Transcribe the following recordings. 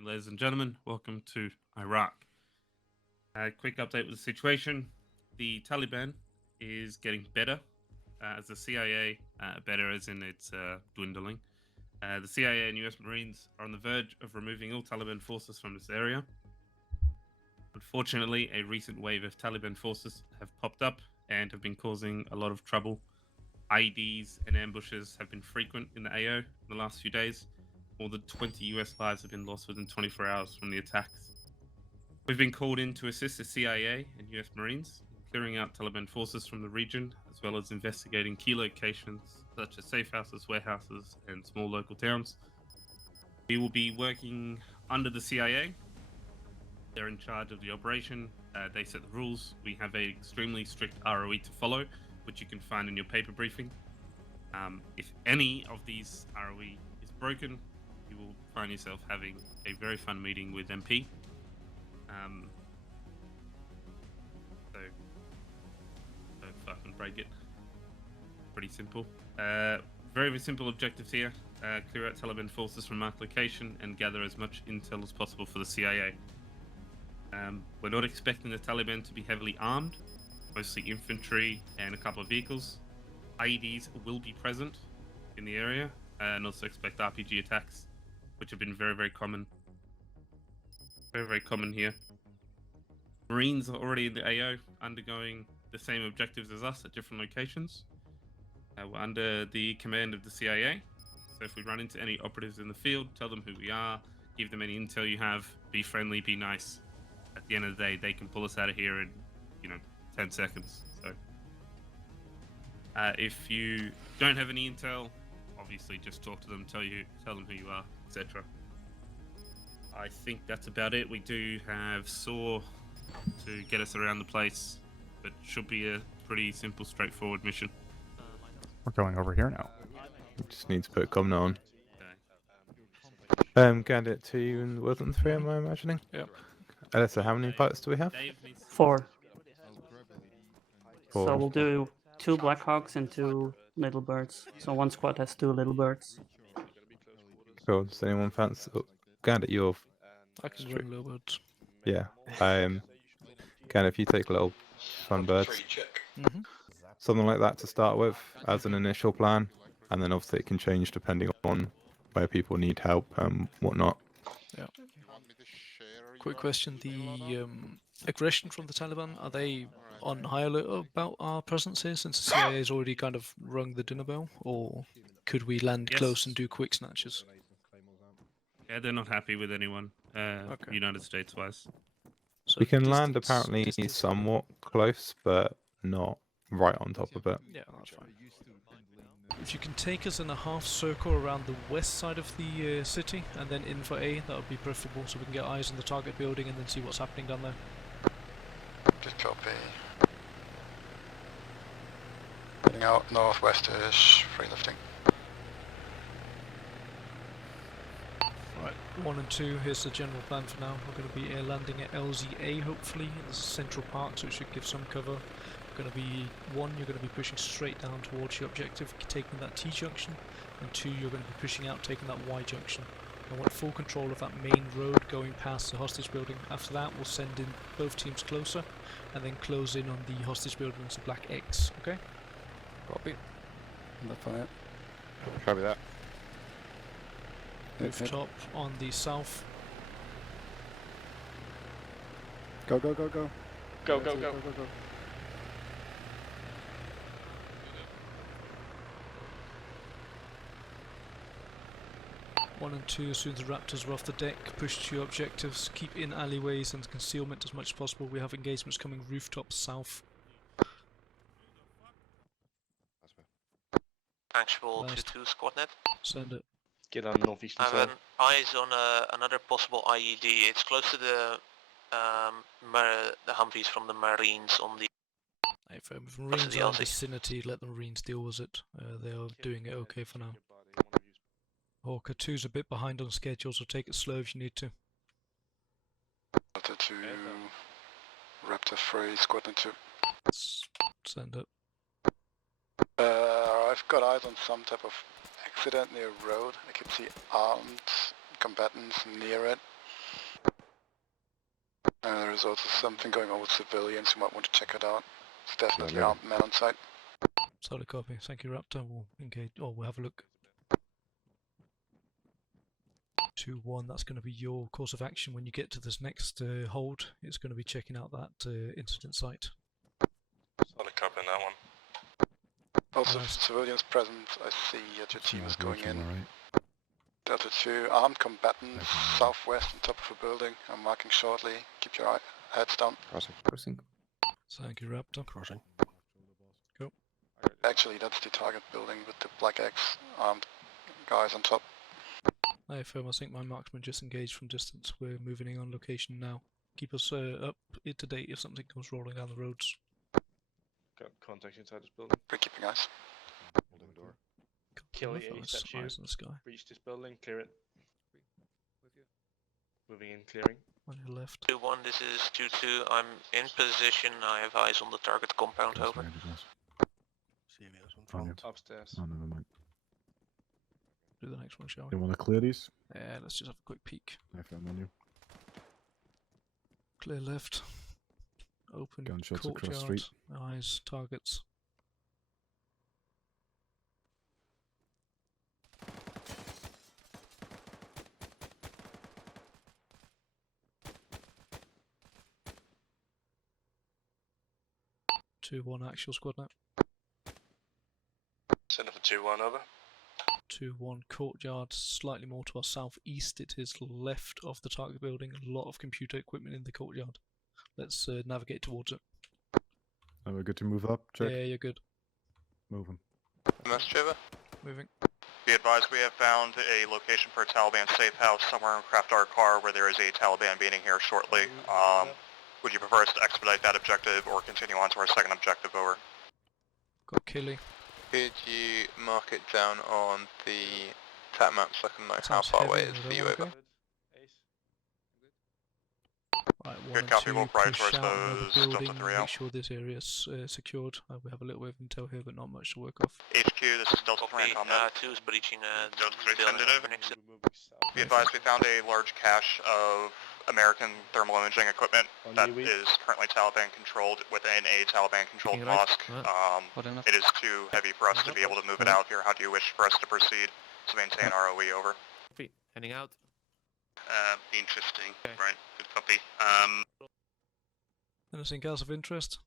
Morning, ladies and gentlemen. Welcome to Iraq. Quick update with the situation. The Taliban is getting better as the CIA, better as in it's dwindling. The CIA and US Marines are on the verge of removing all Taliban forces from this area. Unfortunately, a recent wave of Taliban forces have popped up and have been causing a lot of trouble. IEDs and ambushes have been frequent in the AO in the last few days. More than 20 US lives have been lost within 24 hours from the attacks. We've been called in to assist the CIA and US Marines in clearing out Taliban forces from the region, as well as investigating key locations such as safe houses, warehouses, and small local towns. We will be working under the CIA. They're in charge of the operation. They set the rules. We have an extremely strict ROE to follow, which you can find in your paper briefing. If any of these ROE is broken, you will find yourself having a very fun meeting with MP. So don't fucking break it. Pretty simple. Very, very simple objectives here. Clear out Taliban forces from marked location and gather as much intel as possible for the CIA. We're not expecting the Taliban to be heavily armed, mostly infantry and a couple of vehicles. IEDs will be present in the area, and also expect RPG attacks, which have been very, very common. Very, very common here. Marines are already in the AO, undergoing the same objectives as us at different locations. We're under the command of the CIA, so if we run into any operatives in the field, tell them who we are, give them any intel you have, be friendly, be nice. At the end of the day, they can pull us out of here in, 10 seconds. So, if you don't have any intel, obviously just talk to them, tell them who you are, etc. I think that's about it. We do have SAW to get us around the place, but should be a pretty simple, straightforward mission. We're going over here now. We just need to put a Comna on. Okay. Gandit 2 and Wilton 3, am I imagining? Yep. Alyssa, how many pilots do we have? Dave needs to- 4. Four. So we'll do 2 Blackhawks and 2 Little Birds. So one squad has 2 Little Birds. Cool. Does anyone fancy? Oh, Gandit, you're. I can run a little bit. Yeah. Gandit, if you take a little fun birds. Something like that to start with as an initial plan, and then obviously it can change depending on where people need help and whatnot. Yeah. Quick question: the aggression from the Taliban, are they on high alert about our presence here, since the CIA has already kind of rung the dinner bell, or could we land Yes. close and do quick snatches? Yeah, they're not happy with anyone, Okay. United States-wise. So We can land distance- apparently distance- somewhat close, but not right on top of it. Yeah, that's fine. If you can take us in a half circle around the west side of the city and then in for A, that would be preferable, so we can get eyes on the target building and then see what's happening down there. Just copy. Heading out northwest is free lifting. Right, 1 and 2, here's the general plan for now. We're going to be air landing at LZA hopefully, in the central park, so it should give some cover. We're going to be 1, you're going to be pushing straight down towards your objective, taking that T junction, and 2, you're going to be pushing out, taking that Y junction. I want full control of that main road going past the hostage building. After that, we'll send in both teams closer, and then close in on the hostage building as a black X, okay? Copy. Left fire. Copy that. Rooftop on the south. Go, go, go, go. Go, go, go. One and 2, as soon as the Raptors are off the deck, push to your objectives, keep in alleyways and concealment as much as possible. We have engagements coming rooftop south. Actual Last. 2-2 squad net. Send it. Get on northeastern I have side. eyes on another possible IED. It's close to the Humvees from the Marines on the. If Marines the are in LZ? vicinity, let the Marines deal with it. They are doing it okay for now. Hawker 2's a bit behind on schedule, so take it slow if you need to. Delta 2, Raptor 3, Squadron 2. Send it. I've got eyes on some type of accident near a road. I can see armed combatants near it. There's also something going on with civilians, you might want to check it out. It's definitely armed men on site. Solid copy. Thank you, Raptor. We'll engage. Oh, we'll have a look. 2-1. That's going to be your course of action when you get to this next hold. It's going to be checking out that incident site. Solid copy on that one. Also, civilians present, I see that your team is going in. Delta 2, armed combatants, southwest on top of a building. I'm marking shortly. Keep your heads down. Crossing. Thank you, Raptor. Crossing. Cool. Actually, that's the target building with the black X armed guys on top. I firm, I think my marksman just engaged from distance. We're moving in on location now. Keep us up to date if something comes rolling down the roads. Got contact inside this building. We're keeping eyes. Holding the door. Kelly, any steps you. Eyes in the sky. Breach this building, clear it. Moving in, clearing. On your left. 2-1, this is 2-2. I'm in position. I have eyes on the target compound. Over. CVS on front. Upstairs. Oh, never mind. Do the next one, shall we? You want to clear these? Yeah, let's just have a quick peek. FM on you. Clear left. Open Gunshots courtyard. across street. Eyes, targets. Two, 1 actual squad now. Send it for 2-1 over. 2-1 courtyard, slightly more to our southeast. It is left of the target building. A lot of computer equipment in the courtyard. Let's navigate towards it. Are we good to move up? Check. Yeah, you're good. Moving. Message over. Moving. Be advised, we have found a location for a Taliban safe house somewhere in Craft our car where there is a Taliban meeting here shortly. Would you prefer us to expedite that objective or continue on to our second objective? Over. Got Killy. Could you mark it down on the tap map so I can know how Sounds far heavy, away it is for you? okay? Over. Right, Good 1 and copy, 2, we'll right push towards out another those building, Delta 3 make out. sure this area is secured. We have a little bit of intel here, but not much to work off. HQ, this is Delta 3 on that. 2 is breaching Delta 3 building send it over. next to Be advised, we found a large cache of American thermal imaging equipment that is currently Taliban controlled within a Taliban controlled mosque. It is too heavy for us to be able to move it out here. How do you wish for us to proceed to maintain ROE? Over. Heading out. Interesting. Okay. Right, good copy. Anything else of interest?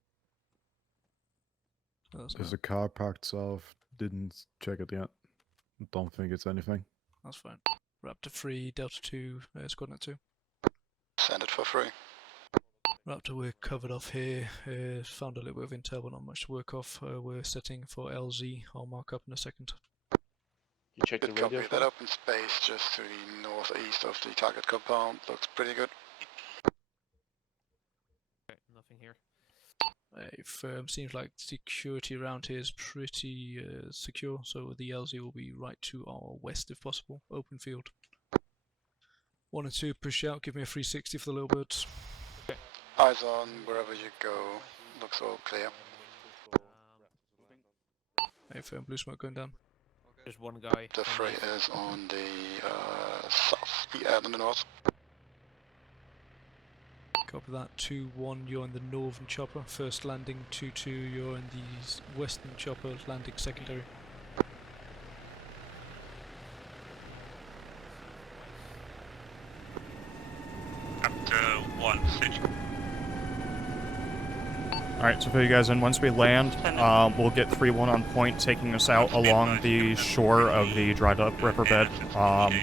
There's a car parked south. Didn't check it yet. Don't think it's anything. That's fine. Raptor 3, Delta 2, Squadron 2. Send it for free. Raptor, we're covered off here. Found a little bit of intel, but not much to work off. We're setting for LZ. I'll mark up in a second. You check the Good copy. radio. That open space just to the northeast of the target compound looks pretty good. Okay, nothing here. Seems like security around here is pretty secure, so the LZ will be right to our west if possible. Open field. 1 and 2, push out, give me a 360 for the little birds. Eyes on wherever you go. Looks all clear. Blue smoke going down. There's one guy. The fray is on the south, the north. Copy that. 2-1, you're in the northern chopper. First landing. 2-2, you're in the western chopper. Landing secondary. Up to 1, 6. Alright, so for you guys in, once we land, we'll get 3-1 on point, taking us out along the shore of the dried up riverbed,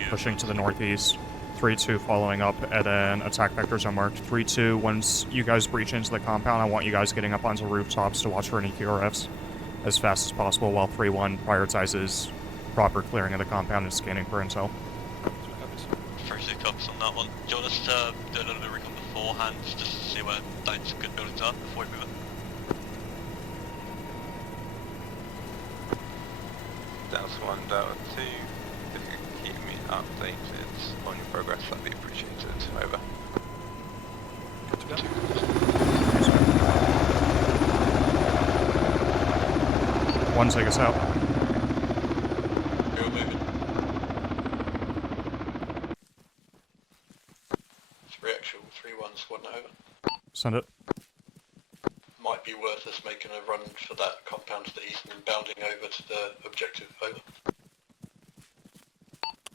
pushing to the northeast. 3-2 following up, and then attack vectors are marked. 3-2, once you guys breach into the compound, I want you guys getting up onto rooftops to watch for any QRFs as fast as possible, while 3-1 prioritizes proper clearing of the compound and scanning for intel. First 2 copies on that one. Do you want us to do a little bit of recon beforehand, just to see where some good buildings are before we move it? That's 1, Delta 2. If you can keep me updated on your progress, that'd be appreciated. Over. One, take us out. You're moving. 3 actual, 3-1 squad over. Send it. Might be worth us making a run for that compound to the east and then bounding over to the objective. Over.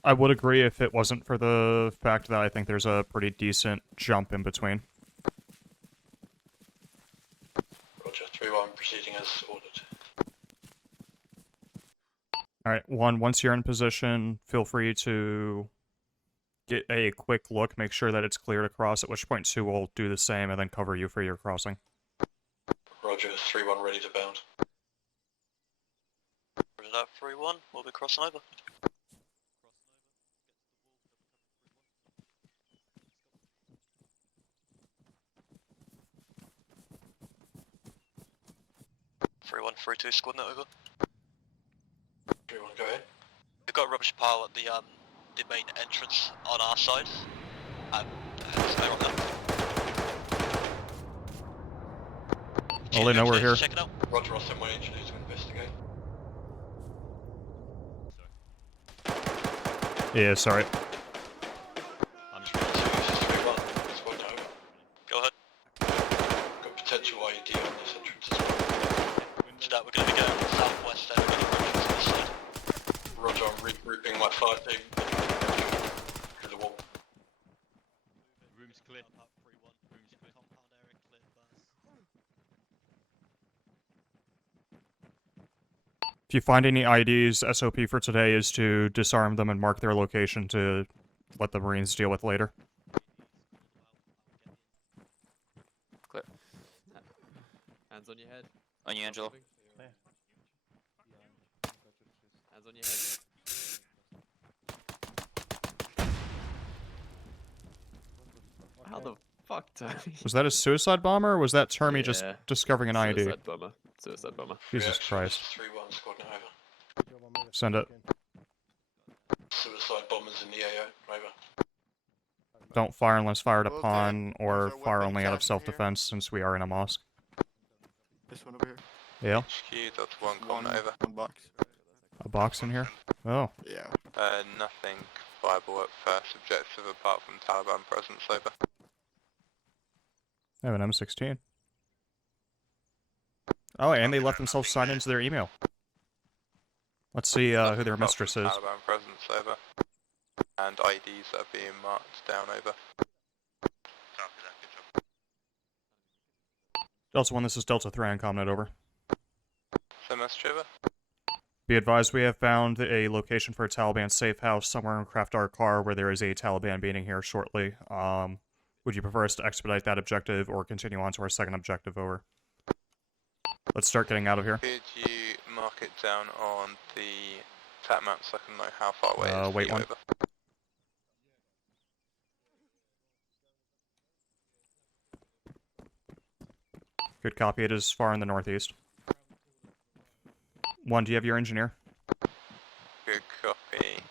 I would agree if it wasn't for the fact that I think there's a pretty decent jump in between. Roger, 3-1 proceeding as ordered. Alright, once you're in position, feel free to get a quick look, make sure that it's clear to cross, at which point 2 will do the same and then cover you for your crossing. Roger, 3-1 ready to bound. Roger that, 3-1, we'll be crossing over. Three-1, 3-2, squad note over. 3-1, go ahead. We've got a rubbish pile at the main entrance on our side. And they're on there. Oh, they know we're here. Check it out. Roger, I'll send my engineer to investigate. Yeah, sorry. I'm just So this is 3-1, squad note over. Go ahead. Got potential IED on this entrance as well. To that, we're going to be going southwest there, we're going to approach to this side. Roger, I'm regrouping my fire team through the wall. Room's clear. 3-1, room's clear. Compound area clear, If you find any IDs, SOP for today is to disarm them and mark their location to let the Marines deal with later. Clear. Hands on your head. On you, Angelo. Hands on your head. How the fuck, Tony? Was that a suicide bomber, or was that Termy just Yeah. discovering an ID? Suicide bomber. Suicide bomber. Jesus Reaction, Christ. this is 3-1, squad note over. Send it. Suicide bombers in the AO, over. Don't fire unless fired upon, or fire only out of self-defense, since we are in a mosque. This one over here. Yeah? HQ, that's 1, comment over. One box. A box in here? Oh. Yeah. Nothing viable at first objective apart from Taliban presence, over. I have an M16. Oh, and they left themselves signed into their email. Let's see who their mistress is. Taliban presence, over. And IDs that are being marked down, over. Delta 1, this is Delta 3 on Comnet, over. So message over. Be advised, we have found a location for a Taliban safe house somewhere in Craft Our Car where there is a Taliban meeting here shortly. Would you prefer us to expedite that objective or continue on to our second objective, over? Let's start getting out of here. Could you mark it down on the tap map so I can know how far away it is? Wait one. Over. Good copy, it is far in the northeast. 1, do you have your engineer? Good copy.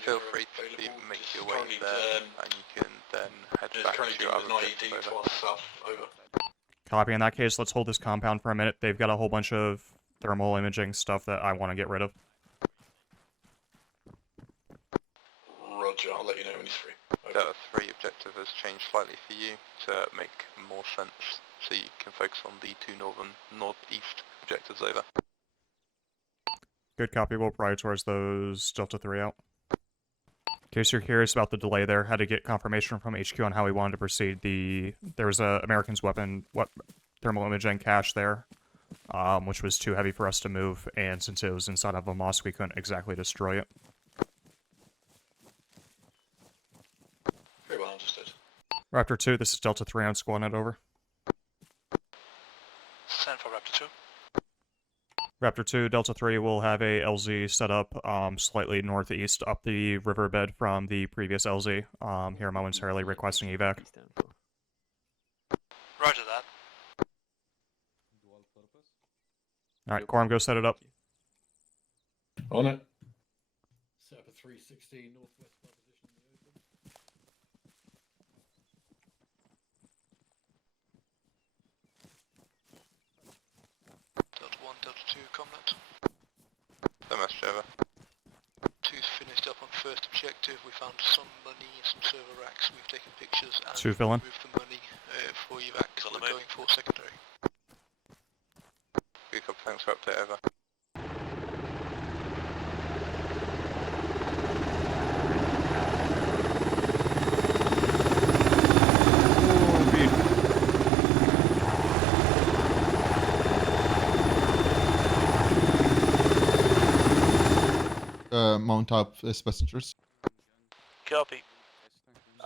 Feel free to make your way there, and you can then head back to your other objective, over. Over. Copy, in that case, let's hold this compound for a minute. They've got a whole bunch of thermal imaging stuff that I want to get rid of. Roger, I'll let you know when he's free. Over. Delta 3 objective has changed slightly for you to make more sense, so you can focus on the 2 northeast objectives, over. Good copy, we'll prioritize those Delta 3 out. In case you're curious about the delay there, had to get confirmation from HQ on how we wanted to proceed. There was a American's weapon, thermal imaging cache there, which was too heavy for us to move, and since it was inside of a mosque, we couldn't exactly destroy it. Very well understood. Raptor 2, this is Delta 3 on Squadnet, over. Stand for Raptor 2. Raptor 2, Delta 3 will have a LZ set up slightly northeast up the riverbed from the previous LZ. Here momentarily requesting evac. Roger that. Alright, Quorum, go set it up. On it. Set up a 316 northwest by position in the open. Delta 1, Delta 2, combat. So message over. 2's finished up on first objective. We found some money in some server racks. We've taken pictures and 2 fill in. moved the money evac, we're going for secondary. Good copy, thanks for update, over. Mount up as passengers. Copy.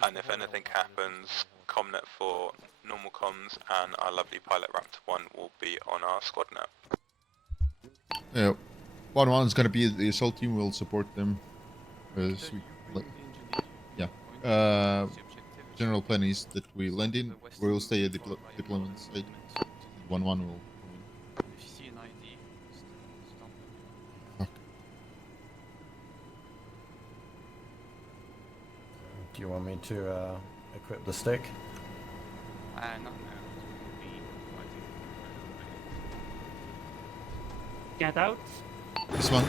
And if anything happens, comnet for normal comms and our lovely pilot Raptor 1 will be on our squad net. Yeah, 1-1 is gonna be the assault team. We'll support them. General plan is that we land in. We will stay at deployment site. 1-1 will. Do you want me to equip the stick? No. Get out. This one.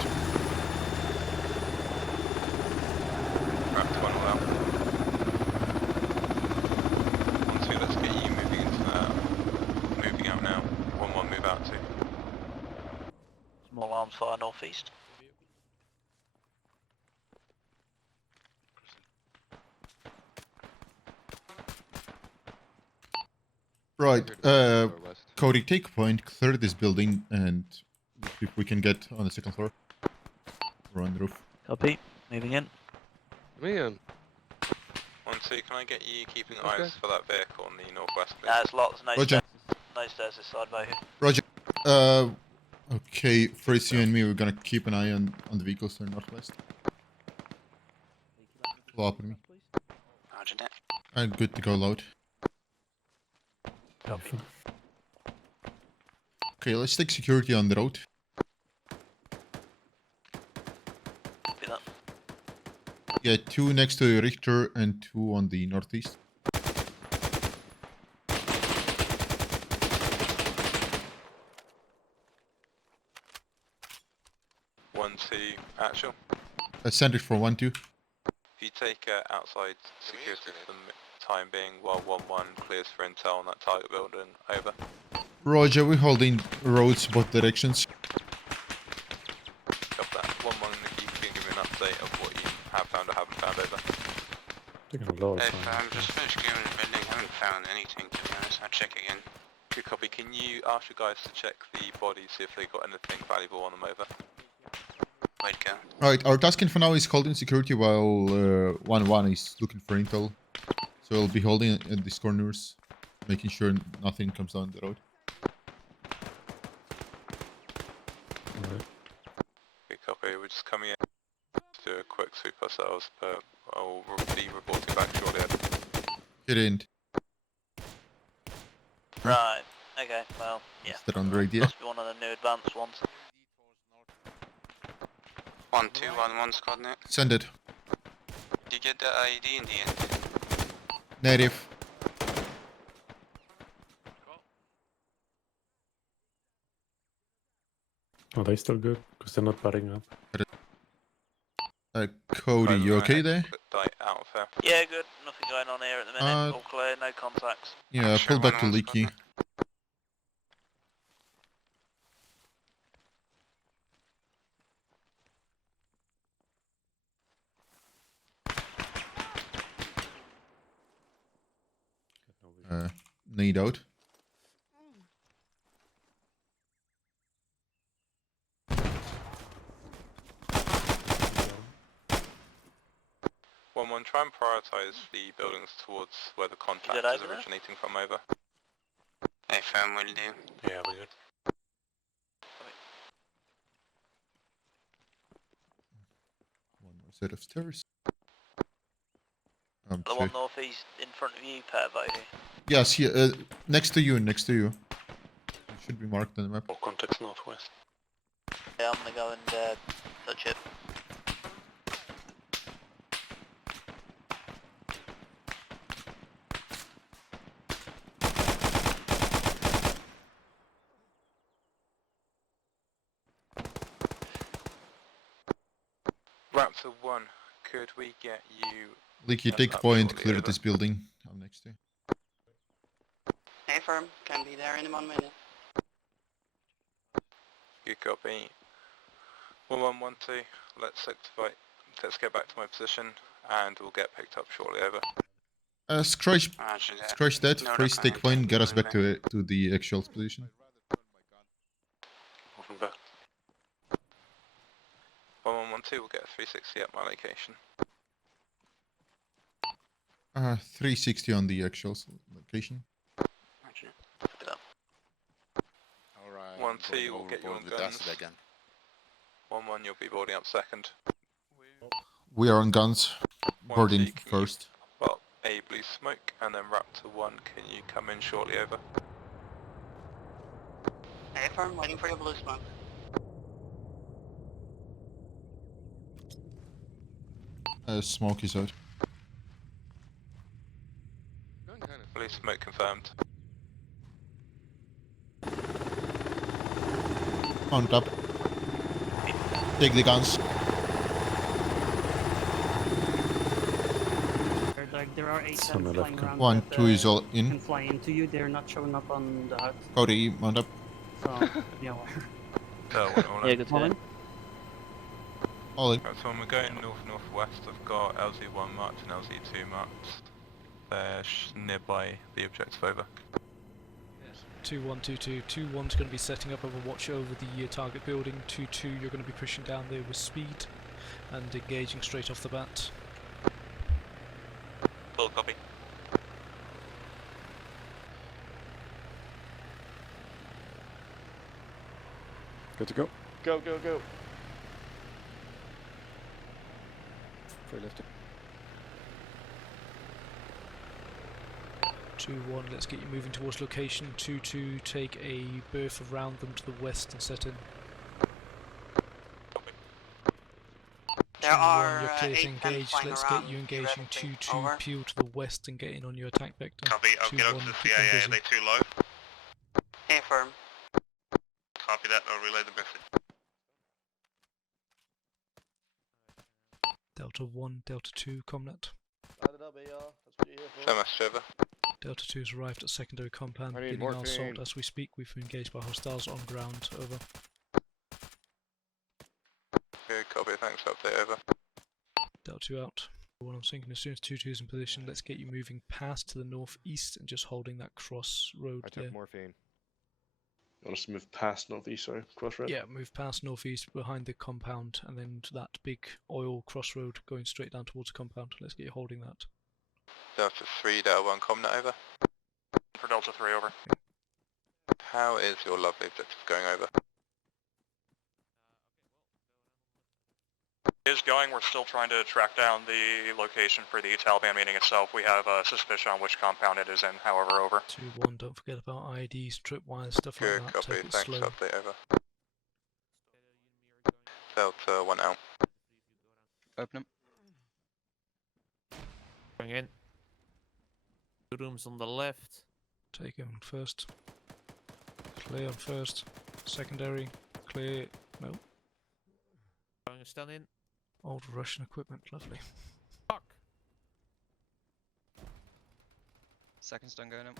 Raptor 1 will out. 1-2, let's get you moving into moving out now. 1-1, move out too. Small arms fire northeast. Right, Cody, take point, clear this building, and if we can get on the second floor. Or on the roof. Copy, moving in. Man. 1-2, can I get you keeping eyes for that vehicle on the northwest, please? There's lots, no Roger. stairs. No stairs this side, by here. Roger. Okay, Fritz, you and me, we're gonna keep an eye on the vehicles to the northwest. Follow up with me. Roger that. I'm good to go loud. Copy. Okay, let's take security on the road. Copy that. Yeah, 2 next to Richter and 2 on the northeast. One, two, actual. Send it for 1-2. If you take outside security for the time being, while 1-1 clears for intel on that target building, over. Roger, we're holding roads both directions. Got that. 1-1, if you can give me an update of what you have found or haven't found, over. I'm just finished clearing the building, haven't found anything to be honest, I'll check again. Good copy. Can you ask your guys to check the bodies, see if they got anything valuable on them, over? Wait, go. Alright, our task for now is holding security while 1-1 is looking for intel. So we'll be holding at these corners, making sure nothing comes down the road. Good copy. We're just coming in to do a quick sweep ourselves, but I'll be reporting back shortly. Get in. Right, okay, well, yeah. Is that on the radio? Must be one of the new advanced ones. 1-2-1-1 squad net. Send it. Did you get the IED in the end? Native. Are they still good? Because they're not padding up. Cody, you okay there? Out fair. Yeah, good. Nothing going on here at the minute. All clear, no contacts. Yeah, pull back to Leaky. Need out. One, try and prioritise the buildings towards where the contact is originating from, over. Hey, firm will do. Yeah, we're good. One more set of stairs. The one northeast in front of you, pair by here. Yes, here, next to you, next to you. It should be marked on the map. Or context northwest. Yeah, I'm gonna go and touch it. Raptor 1, could we get you... Leaky, take point, clear this building. I'm next to you. firm, can be there in 1 minute. You copy. 1112, let's get back to my position, and we'll get picked up shortly, over. Scratch that, No, freeze take point, get us back to the actual position. 1112 will get a 360 at my location. 360 on the actual location. Alright. 1-2 will get you on guns. 1-1 you'll be boarding up second. We are on guns. Boarding first. Well, a blue smoke, and then Raptor 1, can you come in shortly, over? A firm, waiting for your blue smoke. Smoke is out. Blue smoke confirmed. Mount up. Take the guns. Like there are 8 on the left flying around. 1, that, 2 is all can in. fly into you. They're not showing up on the hut. Cody, mount up. So be aware. All Yeah, good one. All in. Right, so when we're going north-northwest, I've got LZ1 marked and LZ2 marked. They're nearby the objective, over. 2122. 21's going to be setting up a watch over the target building. 22, you're going to be pushing down there with speed and engaging straight off the bat. Full copy. Good to go. Go, go, go. Free lifting. 2-1, let's get you moving towards location. 2-2, take a berth around them to the west and set in. There are you're clear to 8 10 engage. flying Let's around. get you engaging. 2-2, Over. peel to the west and get in on your attack vector. Copy, I'll get up to the CIA, are they too low? A firm. Copy that, I'll relay the message. Delta 1, Delta 2, Comnet. So much, Trevor. Delta 2 has arrived at secondary compound, I need beginning our assault morphine. as we speak. We've been engaged by hostiles on ground, over. Good copy, thanks, update, over. Delta 2 out. One I'm sinking as soon as 2-2 is in position. Let's get you moving past to the northeast and just holding that cross road I there. took morphine. You want us to move past northeast, sorry, crossroad? Yeah, move past northeast behind the compound and then to that big oil crossroad going straight down towards the compound. Let's get you holding that. Delta 3, Delta 1, Comnet, over. For Delta 3, over. How is your lovely objective going, over? Is going, we're still trying to track down the location for the Taliban meeting itself. We have a suspicion on which compound it is in, however, over. 2-1, don't forget about IDs, tripwires, stuff Good like that. copy, Take it thanks, slow. update, over. Delta 1 out. Open them. Going in. 2 rooms on the left. Take him first. Clear on first. Secondary. Clear. No. Going to stand in. Old Russian equipment. Lovely. Fuck. Second stun going up.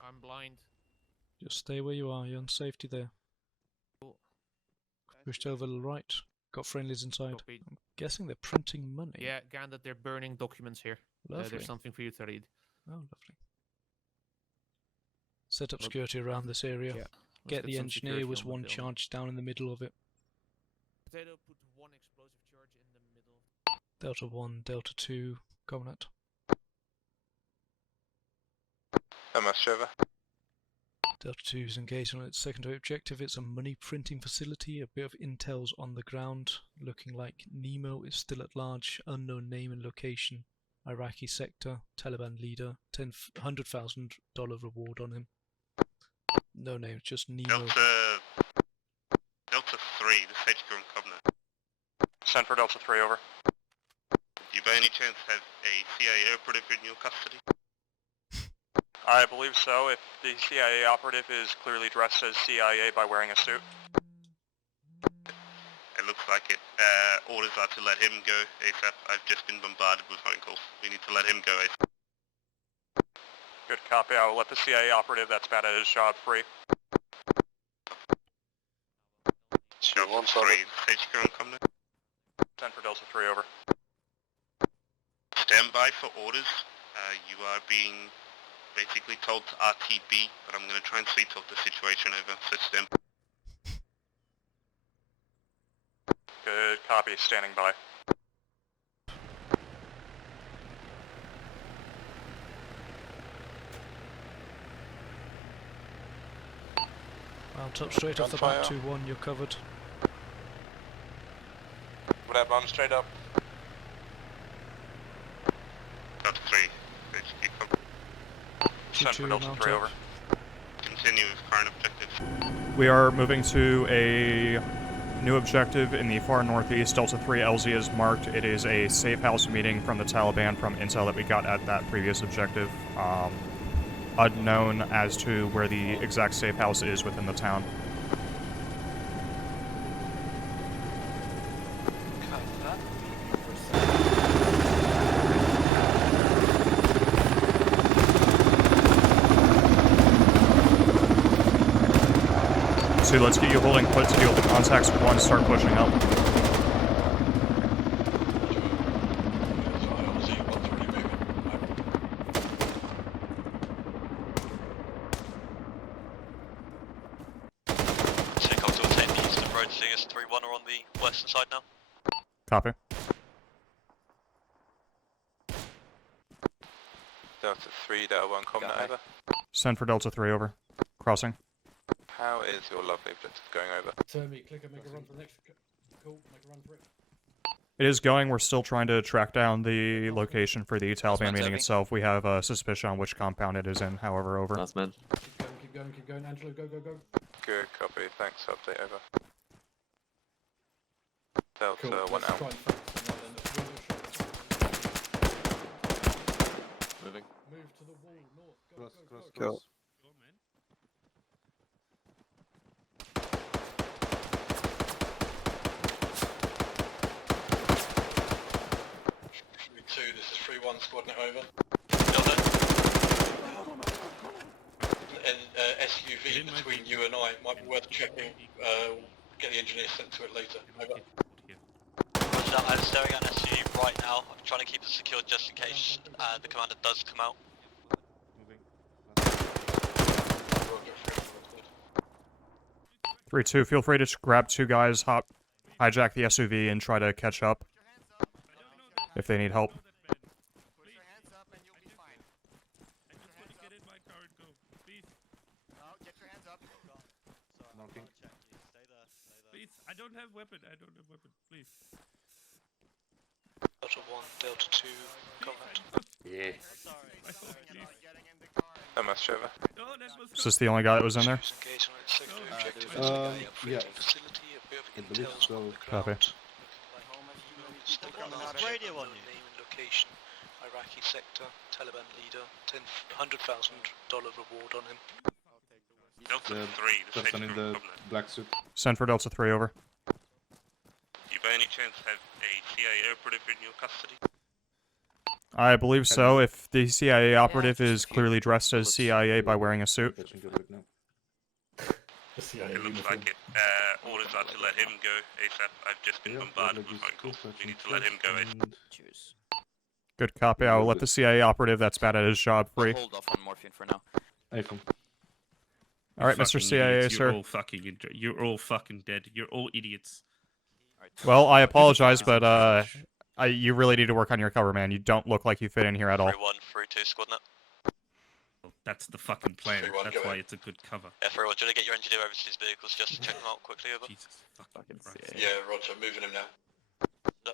I'm blind. Just stay where you are. You're on safety there. Cool. Pushed over to the right. Got friendlies inside. Copy. I'm guessing they're printing money. Yeah, Gan, that they're burning documents here. Lovely. There's something for you to read. Oh, lovely. Set up security around this area. Yeah. Get the some engineer security was on the one building. charge down in the middle of it. Potato, put 1 explosive charge in the middle. Delta 1, Delta 2, Comnet. So much, Trevor. Delta 2 is engaged on its secondary objective. It's a money printing facility. A bit of intel's on the ground, looking like Nemo is still at large. Unknown name and location. Iraqi sector. Taliban leader. $100,000 reward on him. No name, just Nemo. Delta 3, the safety crew Covenant. Send for Delta 3, over. Do you by any chance have a CIA operative in your custody? I believe so, if the CIA operative is clearly dressed as CIA by wearing a suit. It looks like it. Orders are to let him go ASAP. I've just been bombarded with phone calls. We need to let him go ASAP. Good copy. I will let the CIA operative that's bad at his job free. 2-1, Sorry, stage ground coming. 10 for Delta 3, over. Stand by for orders. You are being basically told to RTB, but I'm going to try and see talk the situation over. So stand. Good copy. Standing by. Mount up straight off the bat, 2-1, you're covered. Whatever, I'm straight up. Delta 3, basically cover. 10 for Delta 3, over. Continue with current objectives. We are moving to a new objective in the far northeast. Delta 3 LZ is marked. It is a safe house meeting from the Taliban from intel that we got at that previous objective. Unknown as to where the exact safe house is within the town. So let's get you holding put to deal with the contacts. 1, start pushing up. Copy. Delta 3, Delta 1, comment over. Send for Delta 3, over. Crossing. How is your lovely objective going over? Turn me, clicker, make a run for the next. Cool, make a run for it. It is going. We're still trying to track down the location for the Taliban meeting itself. We have a suspicion on which compound it is in, however, over. Last man. Keep going. Angelo, go. Good copy. Thanks. Update over. Delta Cool. 1 out. Moving. Move to the wall, north. Go. This is 3-1, squad net over. An SUV between you and I might be worth checking. Get the engineer sent to it later. Over. I'm staring at an SUV right now. I'm trying to keep it secured just in case the commander does come out. 3-2, feel free to grab 2 guys, hijack the SUV, and try to catch up if they need help. Please, I don't have weapon, please. Delta 1, Delta 2, combat. Yeah. MS over. Is this the only guy that was in there? Yeah. I believe so. Copy. Radio on you. Name and location. Iraqi sector. Taliban leader. $100,000 reward on him. Delta 3, the person in the black suit. Send for Delta 3, over. Do you by any chance have a CIA operative in your custody? I believe so, if the CIA operative is clearly dressed as CIA by wearing a suit. It looks like it. Orders are to let him go ASAP. I've just been bombarded with phone calls. We need to let him go ASAP. Good copy. I will let the CIA operative that's bad at his job free. Hold off on morphine for now. Alright, Mr. CIA, Idiots. sir. You're all fucking dead. You're all idiots. Well, I apologize, but you really need to work on your cover, man. You don't look like you fit in here at all. 3-1, 3-2, squad net. That's the fucking plan. That's why it's a good cover. Yeah, 3-1, do you want to get your engineer over to these vehicles just to check them out quickly, over? Jesus fucking Christ. Yeah, Roger, moving him now.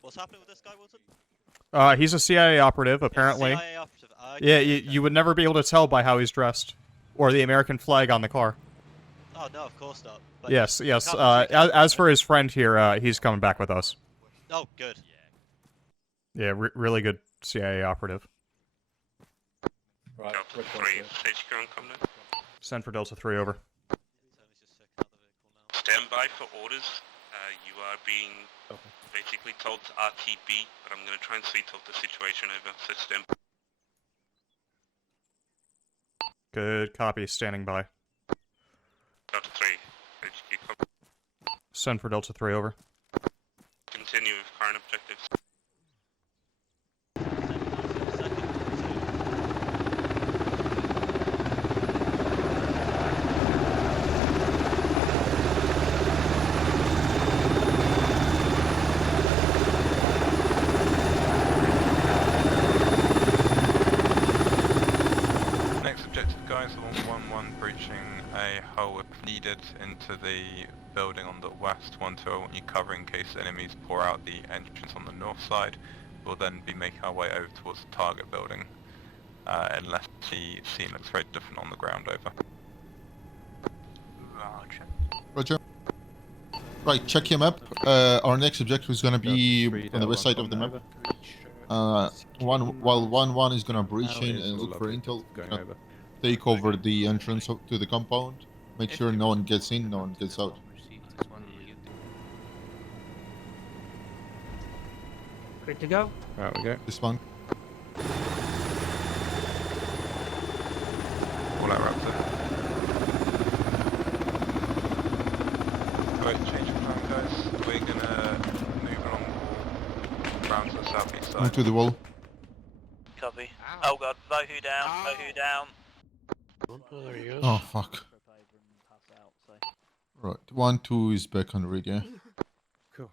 What's happening with this guy, Wilson? He's a CIA operative, apparently. CIA operative. Yeah, you would never be able to tell by how he's dressed. Or the American flag on the car. Oh, no, of course not. But Yes. As for his friend here, he's coming back with us. Oh, good. Yeah, really good CIA operative. Right, Delta 3, stage ground coming in. Send for Delta 3, over. Stand by for orders. You are being basically told to RTB, but I'm going to try and see talk the situation over. So stand by. Good copy, standing by. Delta 3, HQ. Send for Delta 3, over. Continue with current objectives. Next objective, guys, along 1-1, breaching a hole if needed into the building on the west. 1-2, I want you covering in case enemies pour out the entrance on the north side. We'll then be making our way over towards the target building, unless the scene looks very different on the ground, over. Roger. Roger. Right, check your map. Our next objective is gonna be on the west side of the map. While 1-1 is gonna breach in and look for intel. Take over the entrance to the compound. Make sure no one gets in, no one gets out. Good to go. Right, we go. This one. All out Raptor. Right, change of plan, guys. We're gonna move along the wall, round to the southeast side. Move to the wall. Copy. Oh god, Bohu down, Bohu down. There he is. Oh fuck. Right, 1-2 is back on the radio. Cool.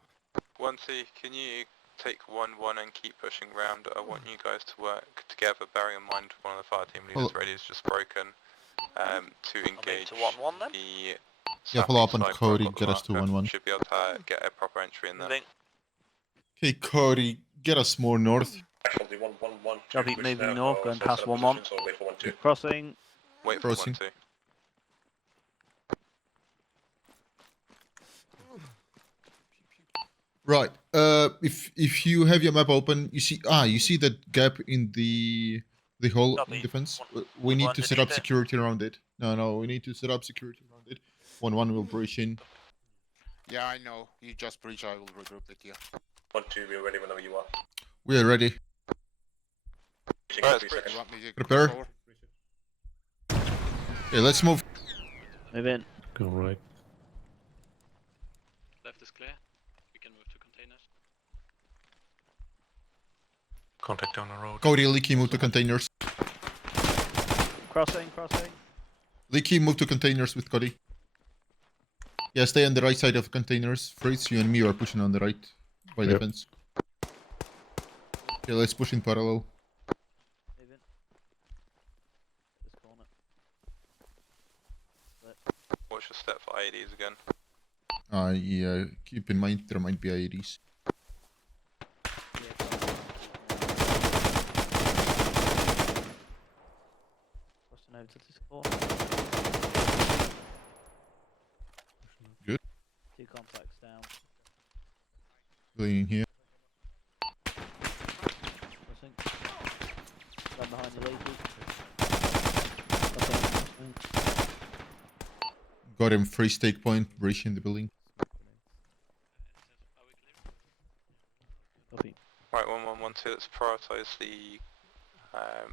1-2, can you take 1-1 and keep pushing round? I want you guys to work together, bearing in mind one of the fire team leaders' radio is just broken, to engage to 1-1 then? the Yeah, follow up on southeast side Cody, where I've got get the us to marker. 1-1. Should be able to get a proper entry in there. Okay, Cody, get us more north. Copy, moving north, going past 1-1. Crossing. Wait for Crossing. 1-2. Right. If you have your map open, you see that gap in the whole Copy. defense. We need to set up security around it. No, we need to set up security around it. 1-1 will breach in. Yeah, I know. You just breach, I will regroup with you. 1-2, we're ready whenever you are. We are ready. Right, You want me to Prepare. control? Okay, let's move. Move in. Go right. Left is clear. We can move to containers. Contact down the road. Cody, Leaky, move to containers. Crossing. Leaky, move to containers with Cody. Yeah, stay on the right side of containers. Fritz, you and me are pushing on the right by Yep. defense. Okay, let's push in parallel. Move in. This corner. Watch your step for IEDs again. Yeah, keep in mind there might be IEDs. Crossing over to this corner. Good. 2 complex down. Going here. Crossing. Run behind you, Leaky. Got him, free stake point, breach in the building. Copy. Right, 1-1-1-2, let's prioritise the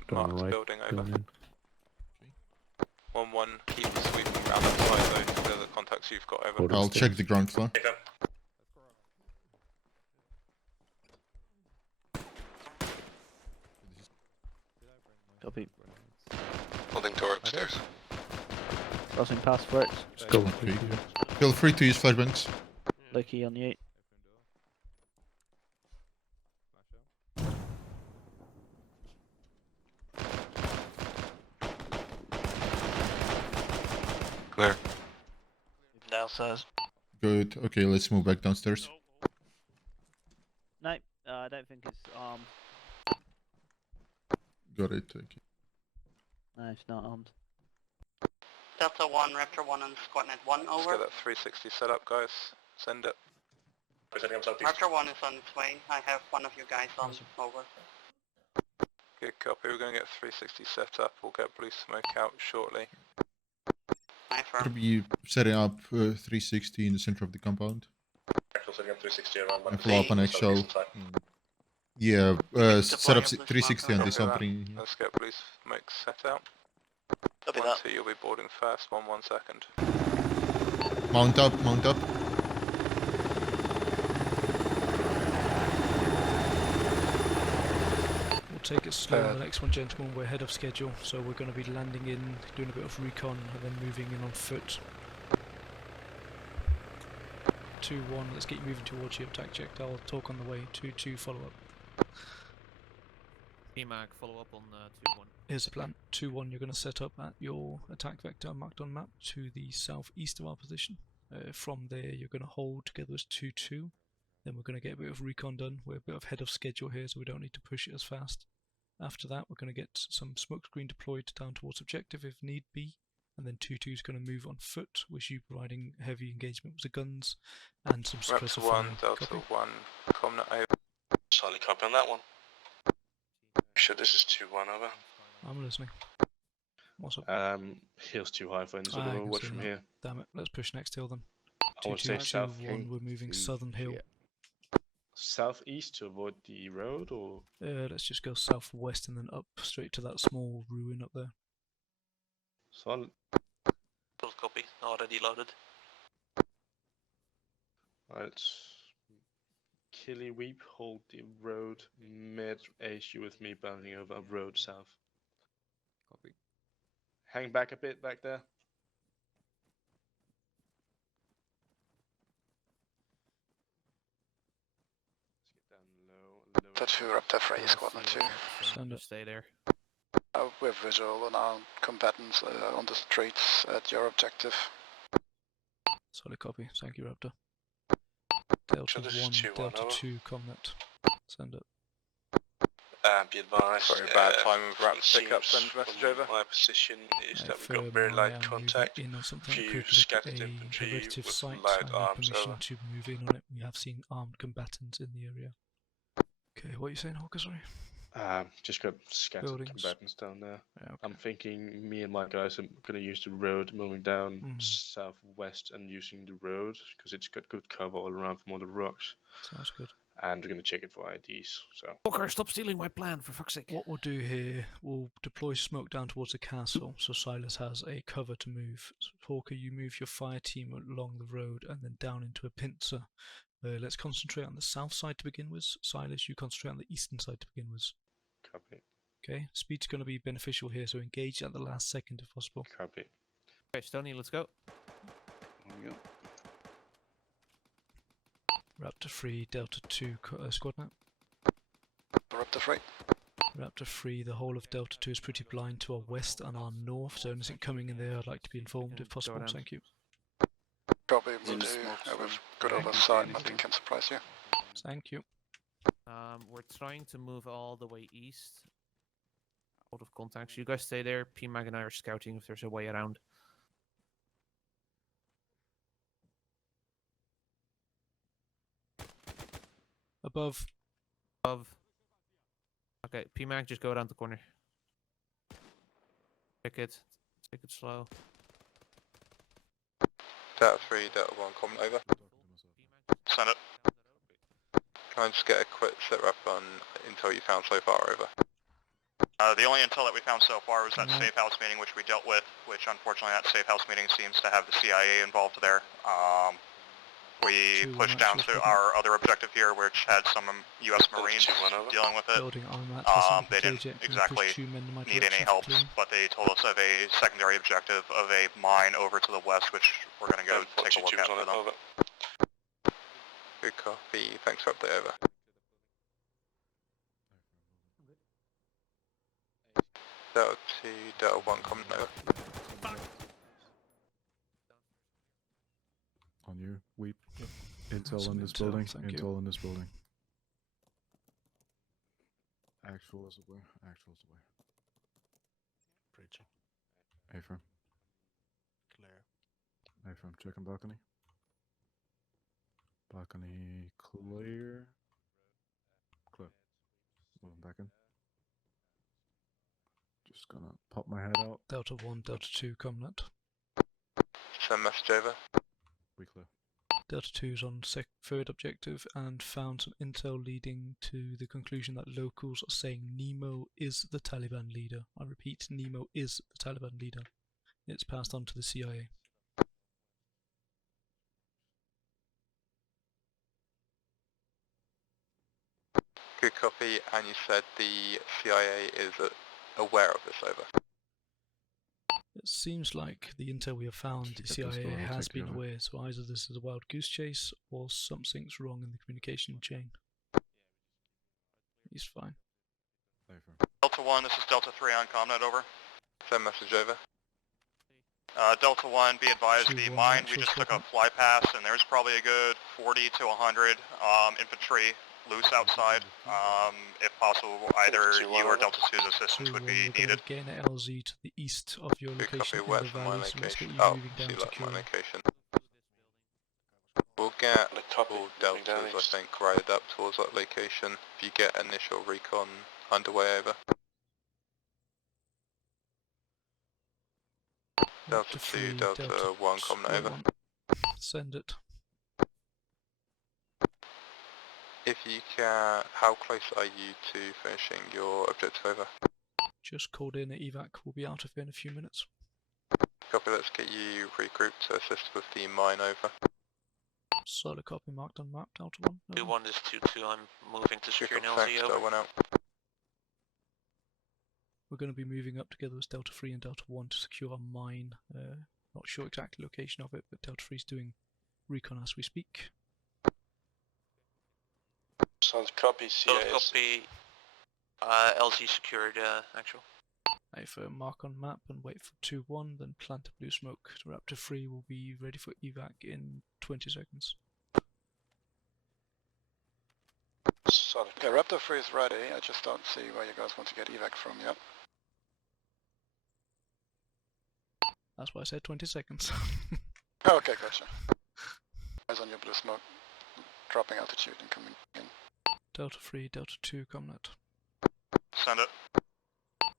Go on marked right. building, Go over. in. 1-1, keep sweeping around that side though, to the contacts you've got over. Hold I'll on, check the ground floor. Copy. Holding door upstairs. Crossing past Fritz. Just go on. Okay. Feel free to use flashbangs. Leaky on the 8. Clear. Downstairs. Good. Okay, let's move back downstairs. No, I don't think it's armed. Got it. Okay. No, it's not armed. Delta 1, Raptor 1 and Squadnet 1, Let's get that 360 set up, guys. Send it. Raptor 1 is on its way. I have one of you guys on. Over. Good copy, we're going to get 360 set up. We'll get blue smoke out shortly. Gonna be setting up 360 in the center of the compound. And follow up on actual. Yeah, set up 360 on this opening. Let's get blue smoke set out. Copy One, that. two, you'll be boarding first. 1 second. Mount up, mount up. We'll take it slow on the next one, gentlemen. We're ahead of schedule, so we're going to be landing in, doing a bit of recon, and then moving in on foot. 2-1, let's get you moving towards your attack check. I'll talk on the way. 2-2, follow up. PMAG, follow up on 2-1. Here's the plan. 2-1, you're going to set up at your attack vector marked on map to the southeast of our position. From there, you're going to hold together as 2-2. Then we're going to get a bit of recon done. We're a bit ahead of schedule here, so we don't need to push it as fast. After that, we're going to get some smokescreen deployed down towards objective if need be. And then 2-2 is going to move on foot, with you providing heavy engagement with the guns and some suppressive fire. Delta Copy. 1, Comnet over. Solid copy on that one. Sure, this is 2-1 over. I'm listening. What's up? Hill's too high for us, so I we'll can watch see from that. here. Damn it, let's push next hill then. I would say south. 2-2-1, we're moving southern hill. Southeast to avoid the road, or? Let's just go southwest and then up straight to that small ruin up there. Solid. Full copy, already loaded. Right. Killy Weep, hold the road mid HU with me bounding over road south. Copy. Hang back a bit back there. Let's get down low. That's who up there for A squad number 2. Stand up. Stay there. We have visual on our combatants on the streets at your objective. Solid copy, thank you Raptor. Delta 1, Delta 2, Comnet. Send it. Be advised. Very bad time with Rap pickup, send message over. My position is that we've got very light contact. In on something that Few could look scattered a infantry repetitive with site. light I need arms permission over. to move in on it. We have seen armed combatants in the area. Okay, what are you saying, Hawker, sorry? Just got scattered Buildings. combatants down there. Yeah, okay. I'm thinking me and my guys are going to use the road moving down southwest and using the road because it's got good cover all around from all the rocks. Sounds good. And we're going to check it for IDs. So. Walker, stop stealing my plan, for fuck's sake. What we'll do here, we'll deploy smoke down towards the castle so Silas has a cover to move. So, Hawker, you move your fire team along the road and then down into a pincer. Let's concentrate on the south side to begin with. Silas, you concentrate on the eastern side to begin with. Copy. Okay, speed's going to be beneficial here, so engage at the last second if possible. Copy. Okay, Stony, let's go. There we go. Raptor 3, Delta 2, squad map. Raptor 3. Raptor 3, the whole of Delta 2 is pretty blind to our west and our north, so anything coming in there I'd like to be informed if possible, thank you. Copy, will do. We've got oversight, nothing can surprise you. Thank you. We're trying to move all the way east. Out of contact. You guys stay there. PMAG and I are scouting if there's a way around. Above. Above. Okay, PMAG, just go around the corner. Take it slow. Delta 3, Delta 1, comment over. Send it. Can I just get a quick sit rep on intel you found so far, over? The only intel that we found so far was that safe house meeting which we dealt with, which unfortunately that safe house meeting seems to have the CIA involved there. We pushed down to our other objective here, which had some U.S. Marines dealing with it. They didn't exactly need any help, but they told us of a secondary objective of a mine over to the west, which we're going to go take a look at for them. Good copy, thanks for update, over. Delta 2, Delta 1, comment over. On you, Weep. Intel on this building. Intel on this building. Actual is aware. Actual is aware. Preaching. A-firm. Clear. A-firm, checking balcony. Balcony clear. Clear. Moving back in. Just gonna pop my head out. Delta 1, Delta 2, Comnet. Send message over. We clear. Delta 2 is on third objective and found some intel leading to the conclusion that locals are saying Nemo is the Taliban leader. I repeat, Nemo is the Taliban leader. It's passed on to the CIA. Good copy, and you said the CIA is aware of this, over. It seems like the intel we have found, the CIA has been aware, so either this is a wild goose chase or something's wrong in the communication chain. He's fine. Delta 1, this is Delta 3 on ComNet, over. Send message over. Delta 1, be advised, the mine, we just took a fly pass, and there's probably a good 40 to 100 infantry loose outside. If possible, either you or Delta 2's assistance would be needed. Gain at LZ to the east of your location in the valley, so let's get you moving down to Cure. We'll get all deltas, I think, righted up towards that location. If you get initial recon underway, over. Delta 2, Delta 1, ComNet, over. Send it. If you can, how close are you to finishing your objective, over? Just called in at evac, we'll be out of here in a few minutes. Copy, let's get you regrouped to assist with the mine, over. Solid copy, marked on map, Delta 1. 2-1 is 2-2, I'm moving to secure an LZ, over. One out. We're going to be moving up together as Delta 3 and Delta 1 to secure a mine. Not sure exact location of it, but Delta 3 is doing recon as we speak. Solid copy, Solid copy, LZ secured, actual. If mark on map and wait for 2-1, then plant a blue smoke. Raptor 3 will be ready for evac in 20 seconds. Solid. Okay, Raptor 3 is ready, I just don't see where you guys want to get evac from yet. That's why I said 20 seconds. Oh, okay, gotcha. Eyes on your blue smoke, dropping altitude and coming in. Delta 3, Delta 2, ComNet. Send it.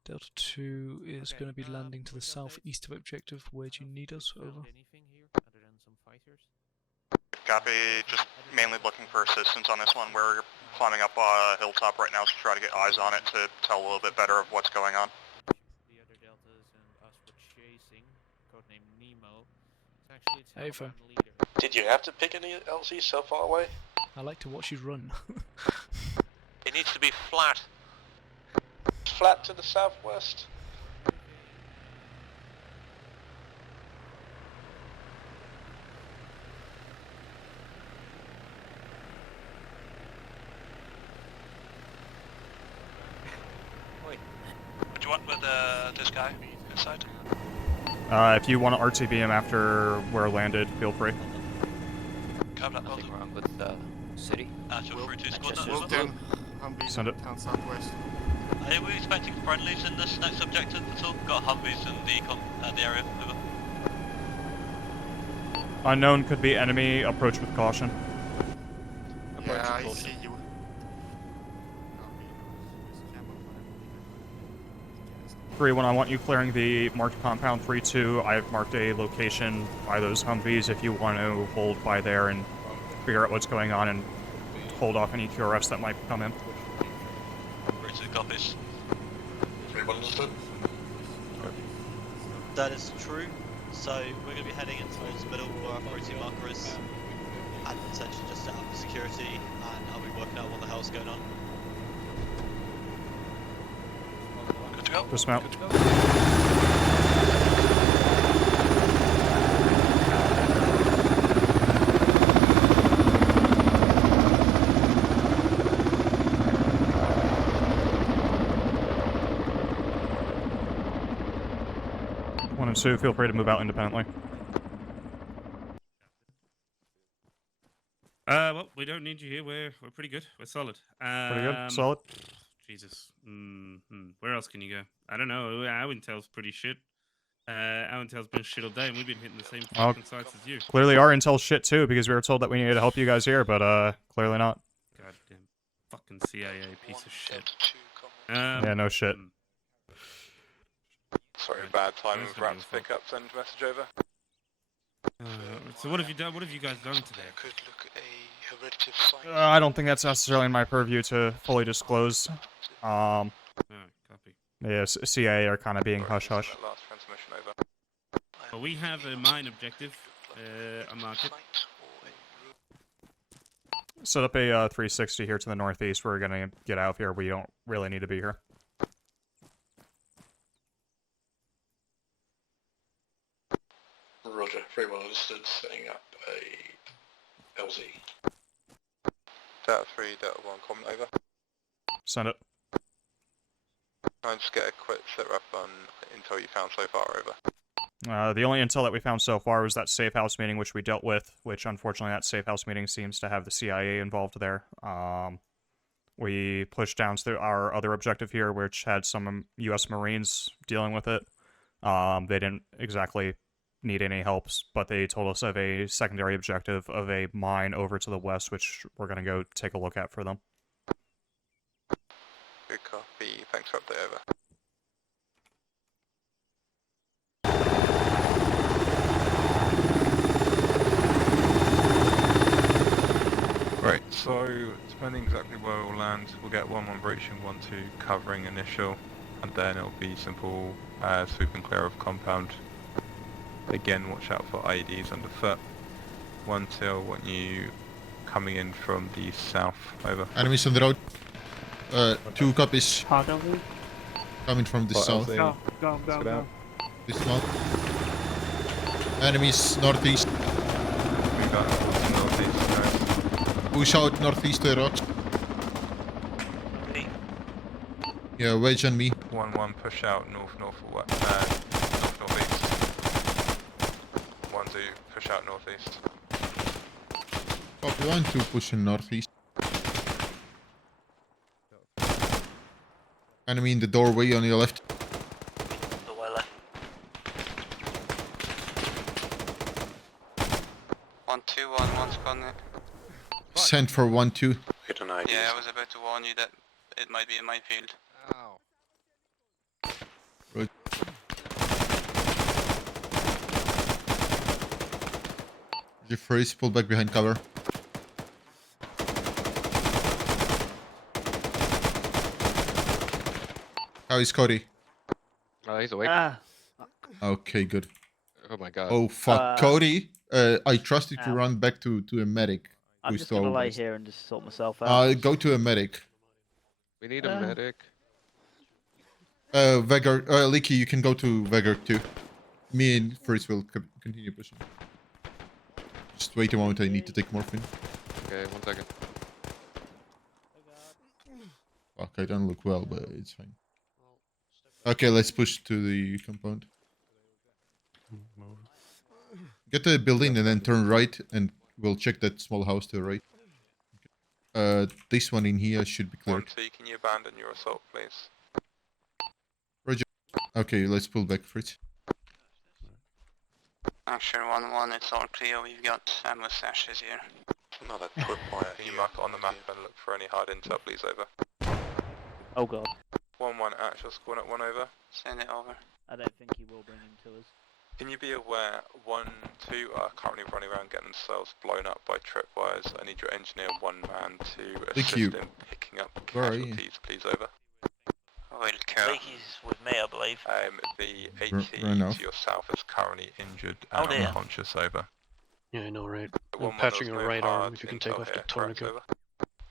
Delta 2 is going to be landing to the southeast of objective. Where do you need us? Over. Copy, just mainly looking for assistance on this one. We're climbing up a hilltop right now to try to get eyes on it to tell a little bit better of what's going on. The other deltas and us were chasing, codename Nemo. It's actually Hey, Taliban leader. Did you have to pick any LZ so far away? I like to watch you run. It needs to be flat. Flat to the southwest. Wait. What do you want with this guy inside? If you want to RTB him after we're landed, feel free. Nothing wrong with the city. Send it. Town southwest. Are we expecting friendlies in this next objective at all? Got Humvees in the area. Over. Unknown could be enemy. Approach with caution. Yeah, I see you. 3-1, I want you clearing the marked compound. 3-2, I've marked a location by those Humvees if you want to hold by there and figure out what's going on and hold off any QRFs that might come in. 3-2 copies. 3-1 understood. That is true. So we're going to be heading in towards the middle where our priority marker is, and essentially just set up security, and I'll be working out what the hell's going on. Good to go. Dismount. Good to go. So feel free to move out independently. Well, we don't need you here. We're pretty good. We're solid. Pretty good. Solid. Jesus. Where else can you go? I don't know. Our intel's pretty shit. Our intel's been shit all day, and we've been hitting the same fucking sites as you. Clearly, our intel's shit too, because we were told that we needed to help you guys here, but clearly not. Goddamn fucking CIA piece of shit. Yeah, no shit. Sorry, bad timing for us to pick up. Send message over. So what have you done? What have you guys done today? Could look at a hereditary site. I don't think that's necessarily in my purview to fully disclose. Alright, copy. Yeah, CIA are kind of being hush-hush. Last transmission over. Well, we have a mine objective. I'll mark it. Set up a 360 here to the northeast. We're gonna get out of here. We don't really need to be here. Roger, very well understood. Setting up a LZ. Delta 3, Delta 1, comment over. Send it. Try and just get a quick sit rep on intel you found so far, over. The only intel that we found so far was that safe house meeting, which we dealt with, which unfortunately that safe house meeting seems to have the CIA involved there. We pushed down to our other objective here, which had some U.S. Marines dealing with it. They didn't exactly need any helps, but they told us of a secondary objective of a mine over to the west, which we're going to go take a look at for them. Good copy. Thanks for update, over. Right, so depending exactly where we'll land, we'll get 1-1 breaching, 1-2 covering initial, and then it'll be simple sweep and clear of compound. Again, watch out for IEDs underfoot. 1-2, I want you coming in from the south, over. Enemies on the road. 2 copies. Hard over. Coming from the south. Go. This south. Enemies northeast. We got northeast, guys. Push out northeast to the rocks. Yeah, wedge on me. 1-1 push out northeast. 1-2 push out northeast. Copy 1-2 pushing northeast. Enemy in the doorway on your left. Doorway left. 1-2, 1-1 squad net. Sent for 1-2. Hit an ID. Yeah, I was about to warn you that it might be a minefield. Right. The freeze, pull back behind cover. How is Cody? He's awake. Okay, good. Oh my god. Oh fuck, Cody. I trust you to run back to a medic. I'm just gonna lay here and just sort myself out. Go to a medic. We need a medic. Vegard, Leaky, you can go to Vegard too. Me and Fritz will continue pushing. Just wait a moment, I need to take morphine. Okay, 1 second. Fuck, I don't look well, but it's fine. Okay, let's push to the compound. Get to the building and then turn right, and we'll check that small house to the right. This one in here should be cleared. 1-2, can you abandon your assault, please? Roger. Okay, let's pull back, Fritz. Sure, 1-1, it's all clear. We've got ammo stashes here. Another tripwire. Can you mark it on the map and look for any hard intel, please, over? Oh god. 1-1 actual squad at 1 over. Send it over. I don't think he will bring him to us. Can you be aware 1-2 are currently running around getting themselves blown up by tripwires? I need your engineer 1 man to assist in picking up casualties, please, over. Leaky's with me, I believe. The AT to your south is currently injured and unconscious, over. Yeah, I know, right? I'm patching your right arm if you can take off the tourniquet.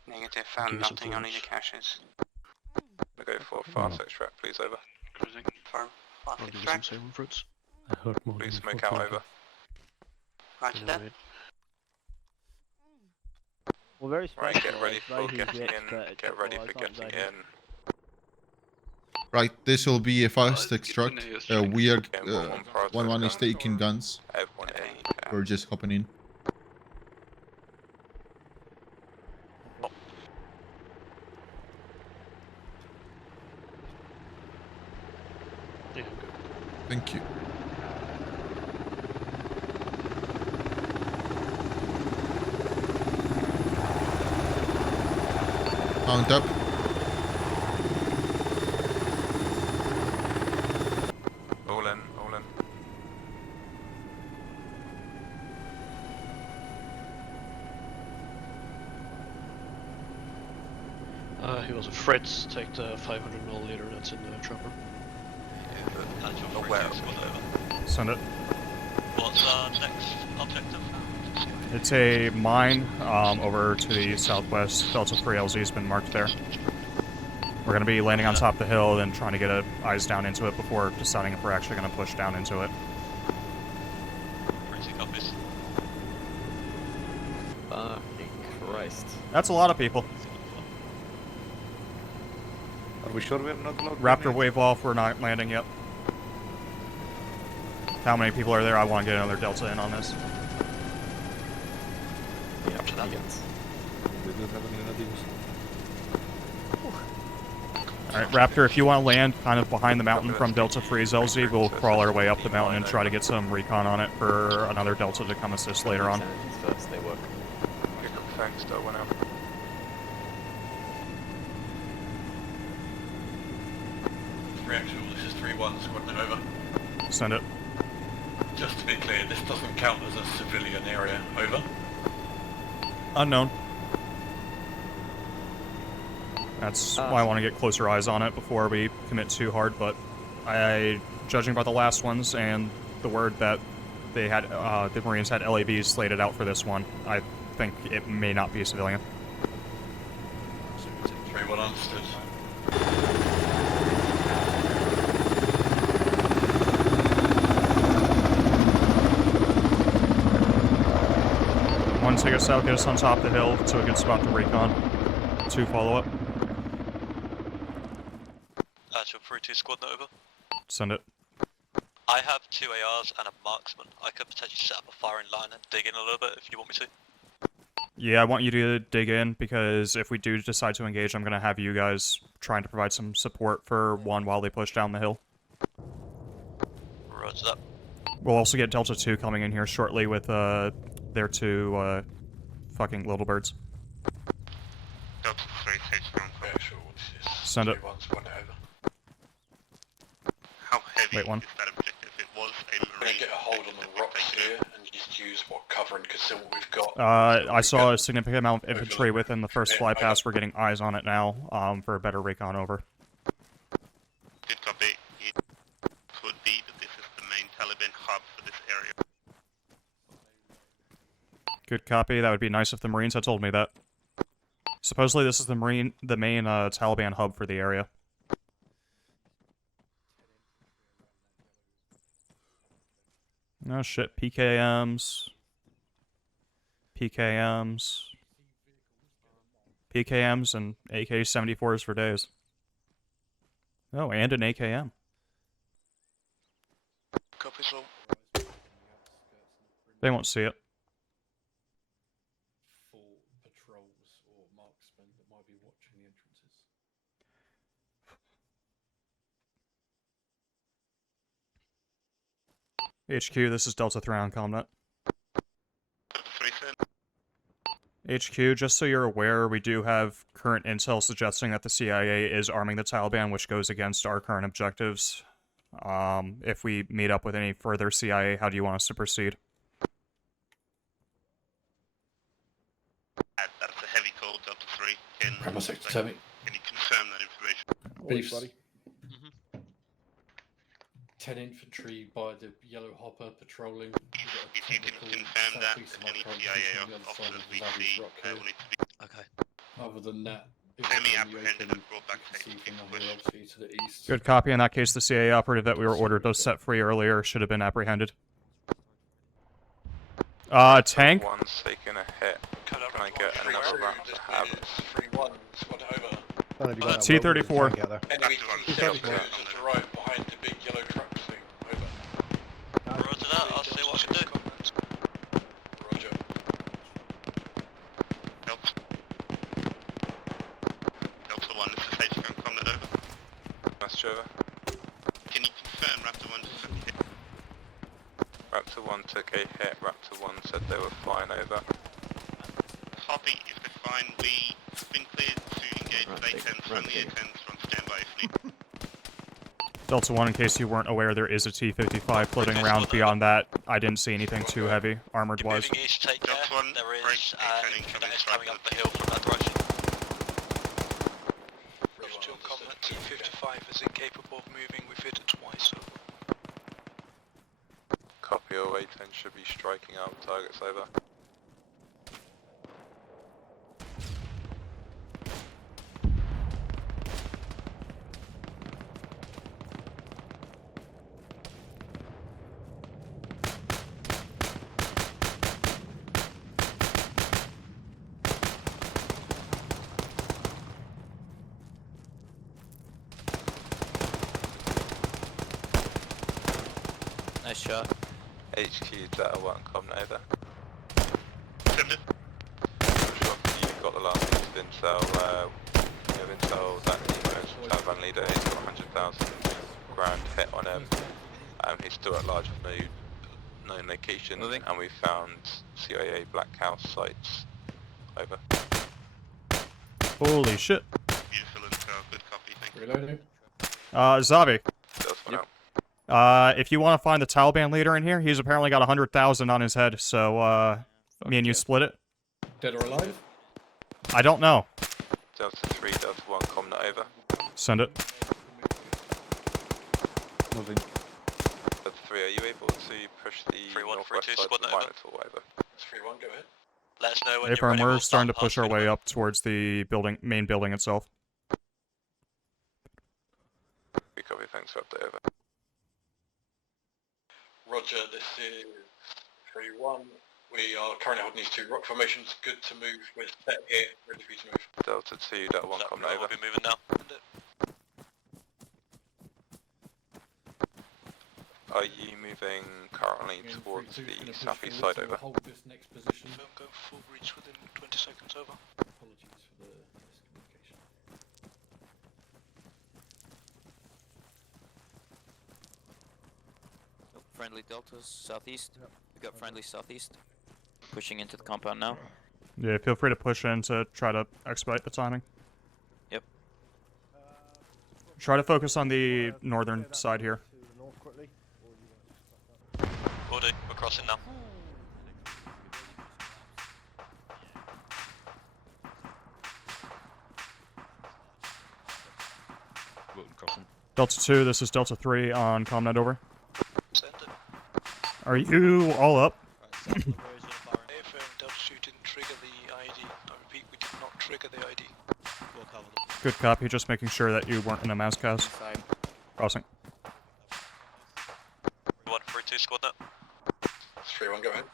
Negative, found nothing, only the caches. I'm gonna go for a fast extract, please, over. Cruising. For fast extract. Fruits. Please smoke out, over. Roger that. Well, very right, get ready for getting in. Get ready for getting in. Right, this will be a fast extract. We are 1-1 is taking guns. We're just hopping in. Yeah, good. Thank you. Mount up. All in, all in. he was a Fritz, take the 500ml that's in the chopper. Aware. Send it. What's our next objective? It's a mine over to the southwest. Delta 3 LZ has been marked there. We're going to be landing on top of the hill and trying to get eyes down into it before deciding if we're actually going to push down into it. Copies. Fucking Christ. That's a lot of people. Are we sure we're not allowed? Raptor wave off, we're not landing yet. How many people are there? I want to get another Delta in on this. Yeah, after that. Alright, Raptor, if you want to land kind of behind the mountain from Delta 3's LZ, we'll crawl our way up the mountain and try to get some recon on it for another Delta to come assist later on. First, they work. Thanks, though, went out. Reaction, this is 3-1, squadron over. Send it. Just to be clear, this doesn't count as a civilian area, over. Unknown. That's why I want to get closer eyes on it before we commit too hard, but judging by the last ones and the word that they had, the Marines had LAVs slated out for this one, I think it may not be a civilian. 3-1 understood. One, take us out, get us on top of the hill, so it gets about to recon. 2, follow up. Actual 3-2 squadron over. Send it. I have 2 ARs and a marksman. I could potentially set up a firing line and dig in a little bit if you want me to. Yeah, I want you to dig in, because if we do decide to engage, I'm going to have you guys trying to provide some support for one while they push down the hill. Roger that. We'll also get Delta 2 coming in here shortly with their 2 fucking little birds. Delta 3, take down. Send it. How heavy Wait, one. is that objective? It was a We're marine. gonna get a hold on the rocks here and just use what cover and conceal what we've got. I saw a significant amount of infantry within the first fly pass. We're getting eyes on it now for a better recon over. Good copy. It could be that this is the main Taliban hub for this area. Good copy. That would be nice if the Marines had told me that. Supposedly this is the main Taliban hub for the area. Oh shit, PKMs. PKMs. PKMs and AK-74s for days. Oh, and an AKM. Copy, so. They won't see it. For patrols or marksmen that might be watching the entrances. HQ, this is Delta 3 on CommNet. HQ, just so you're aware, we do have current intel suggesting that the CIA is arming the Taliban, which goes against our current objectives. If we meet up with any further CIA, how do you want us to proceed? That's a heavy call, Delta 3. Can you confirm that information? Beefs. 10 infantry by the yellow hopper patrolling. If you can confirm that, any CIA officers we see will need to be... Okay. Other than that, semi-apprehended and brought back to the east. Good copy. In that case, the CIA operative that we were ordered to set free earlier should have been apprehended. Tank? One's taking a hit. Can I get another round to have? 3-1, squad over. T-34. Enemy T-34 just arrived behind the big yellow trucks thing. Over. Roger that, I'll see what I can do. Roger. Delta 1, this is HQ on CommNet, over. That's true. Can you confirm Raptor 1 just took a hit? Raptor 1 took a hit. Raptor 1 said they were fine, over. Copy, if they're fine, we've been cleared to engage with A-10s from the A-10s from standby if need. Delta 1, in case you weren't aware, there is a T-55 floating around. Beyond that, I didn't see anything too heavy, armored-wise. Moving east, take care. There is that is coming up the hill from that direction. 5 is incapable of moving. We've hit it twice. Over. Copy, all A10 should be striking out targets, over. Nice shot. HQ Delta 1, comment over. Send it. Sure, you've got the last piece of intel, you have intel that Nemo's Taliban leader is got 100,000 grand hit on him. He's still at large known location, and we found CIA Black House sites. Over. Holy shit. Beautiful intel, good copy, thank you. Reloading. Zabi. Yep. If you want to find the Taliban leader in here, he's apparently got 100,000 on his head, so, me and you split it. Dead or alive? I don't know. Delta 3, Delta 1, comment over. Send it. Moving. Delta 3, are you able to push the northwest side of the mine at all, over? 3-1, go ahead. Let us know when Hey, you're ready. we're We'll starting to start push our way up towards the main building itself. We copy, thanks for update, over. Roger, this is 3-1. We are currently holding these two rock formations. Good to move. We're set here, ready for you to move. Delta 2, Delta 1, comment over. We'll be moving now. Are you moving currently towards the southeast side, over? Hold this next position. Go full reach within 20 seconds, over. Apologies for the miscommunication. Friendly deltas southeast. We got friendly southeast. Pushing into the compound now. Yeah, feel free to push in to try to expedite the timing. Yep. Try to focus on the northern side here. Will do. We're crossing now. Delta 2, this is Delta 3 on ComNet, over. Are you all up? Affirm, Delta 2 didn't trigger the ID. I repeat, we did not trigger the ID. We'll cover them. Good copy, just making sure that you weren't in a mass cast. Crossing. 132 squad net. 3-1, go ahead.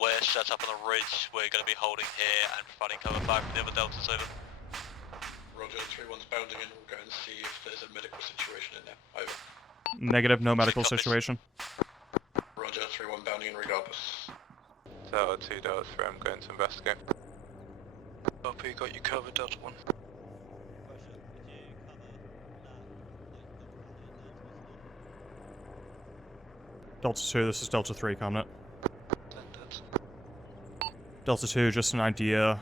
We're set up on the ridge. We're going to be holding here and providing cover back from the other deltas, over. Roger, 3-1's bounding in. We'll go and see if there's a medical situation in there. Over. Negative, no medical situation. Roger, 3-1 bounding in regardless. Delta 2, Delta 3, I'm going to investigate. Copy, got you covered, Delta 1. Delta 2, this is Delta 3, ComNet. Delta 2, just an idea.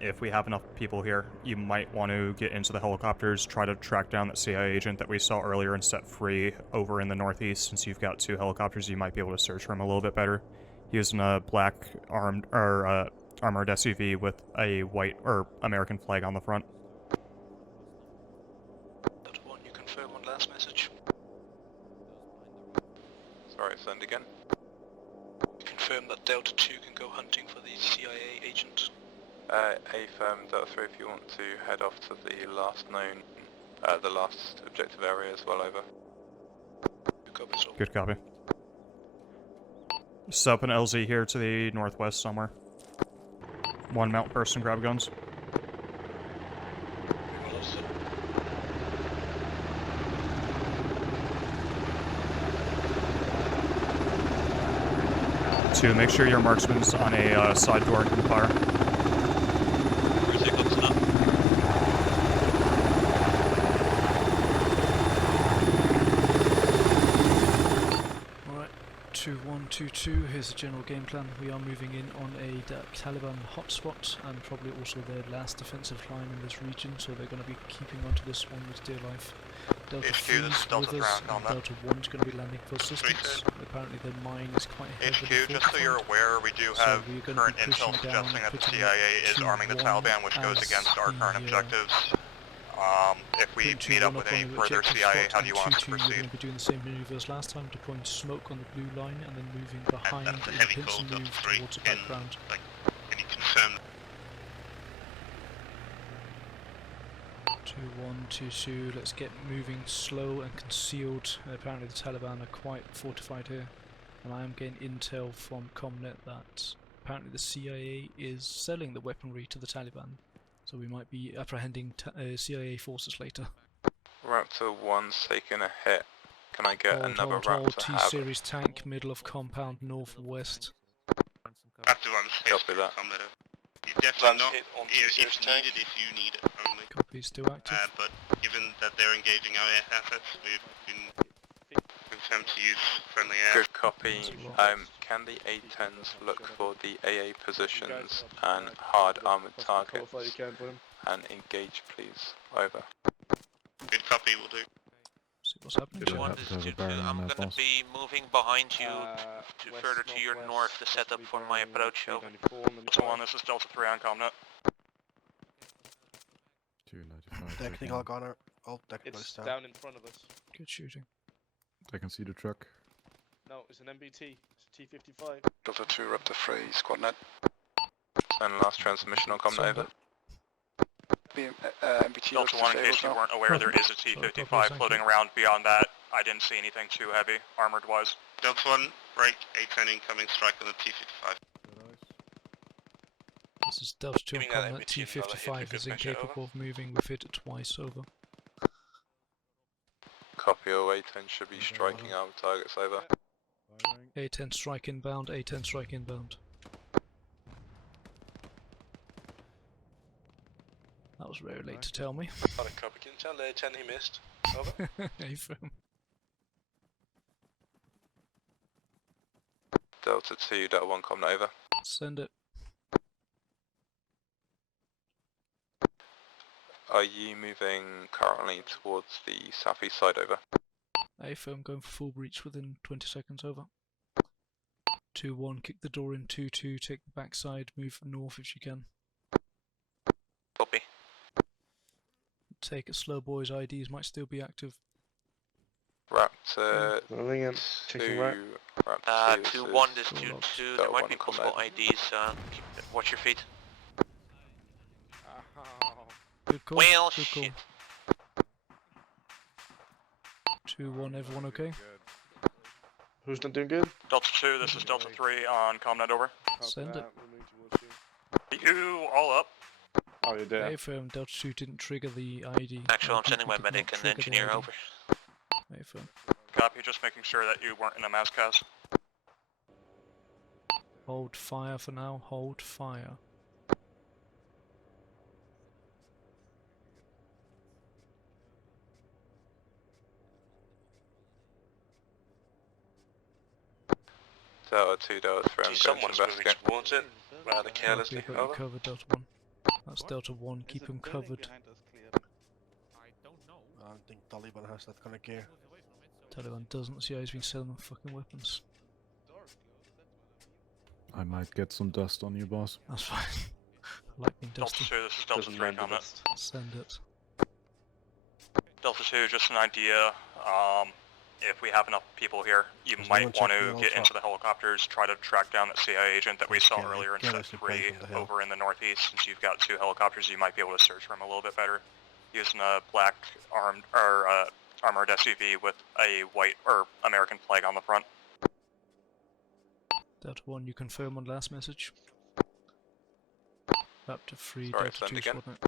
If we have enough people here, you might want to get into the helicopters, try to track down that CIA agent that we saw earlier and set free over in the northeast. Since you've got 2 helicopters, you might be able to search for him a little bit better. He was in a black armored SUV with a white or American flag on the front. Delta 1, you confirm on last message. Sorry, send again. Confirm that Delta 2 can go hunting for the CIA agent. Affirm, Delta 3, if you want to head off to the last known, the last objective area as well, over. Good copy. Set up an LZ here to the northwest somewhere. 1 mount person, grab guns. To make sure your marksman's on a side door and can fire. Alright, 2-1-2-2, here's the general game plan. We are moving in on a Taliban hotspot and probably also their last defensive line in this region, so they're going to be keeping onto this one with dear life. Delta 3 is with us, and Delta 1 is going to be landing for assistance. Apparently their mine is quite heavily HQ, just so you're aware, we do have current intel suggesting that the CIA is arming the Taliban, which goes against our current objectives. If we meet up with any further CIA, how do you want us to You're proceed? going to be doing the same maneuver as last time, deploying smoke on the blue line and then moving behind in a pincer move towards the background. Can you confirm? 2122, let's get moving slow and concealed. Apparently the Taliban are quite fortified here, and I am getting intel from Comnet that apparently the CIA is selling the weaponry to the Taliban, so we might be apprehending CIA forces later. Raptor 1's taking a hit. Can I get another Raptor? T-series tank, middle of compound, northwest. Raptor 1's Copy that. You definitely not hit on if needed, if you need it only. Copy, still active. But given that they're engaging our air assets, we've been confirmed to use friendly air. Good copy. Can the A-10s look for the AA positions and hard armored targets and engage, please? Over. Good copy, will do. See what's happening. I'm gonna be moving behind you further to your north to set up for my approach. Over. Delta 1, this is Delta 3 on Comnet. Technical gunner. Oh, technical It's is down. down in front of us. Good shooting. I can see the truck. No, it's an MBT. It's a T-55. Delta 2, Raptor 3, squad net. And last transmission on Comnet, over. MBT Delta 1, in case you weren't aware, there is a T-55 floating around. Beyond that, I didn't see anything too heavy, armored-wise. Delta 1, break, A10 incoming strike on the T-55. This is Delta 2 on Comnet. T-55 is incapable of moving. We've hit it twice, over. Copy, A-10 should be striking out targets, over. A-10 strike inbound, A-10 strike inbound. That was very late to tell me. Not a copy. Can you tell the A10 he missed? Over. A-firm. Delta 2, Delta 1, Comnet, over. Send it. Are you moving currently towards the southeast side, over? A-firm going for full breach within 20 seconds, over. 2-1, kick the door in. 2-2, take the backside, move north if you can. Copy. Take it slow, boys. IDs might still be active. Raptor 2, 2-1, this 2-2, there might be possible IDs, watch your feet. Good call. Well, good call. shit. 2-1, everyone okay? Who's not doing good? Delta 2, this is Delta 3 on Comnet, over. Send it. You all up? Oh, you're there. A-firm, Delta 2 didn't trigger the ID. Actually, I'm sending my medic and engineer over. A-firm. Copy, just making sure that you weren't in a mass cast. Hold fire for now, hold fire. Delta 2, Delta 3, I'm going to Someone's moving investigate. towards it, rather carelessly. Got you covered, Delta 1. That's Delta 1, keep him covered. I don't think Taliban has that kind of gear. Taliban doesn't, see how he's been selling them fucking weapons. I might get some dust on you, boss. That's fine. I like being Delta dusty. 2, this is Delta 3 Comnet. Send it. Delta 2, just an idea. If we have enough people here, you might want to get into the helicopters, try to track down that CIA agent that we saw earlier in Set 3 over in the northeast. Since you've got 2 helicopters, you might be able to search for him a little bit better. Using a black armored SUV with a white or American flag on the front. Delta 1, you confirm on last message. Raptor 3, Sorry, Delta 2 send again. squadron.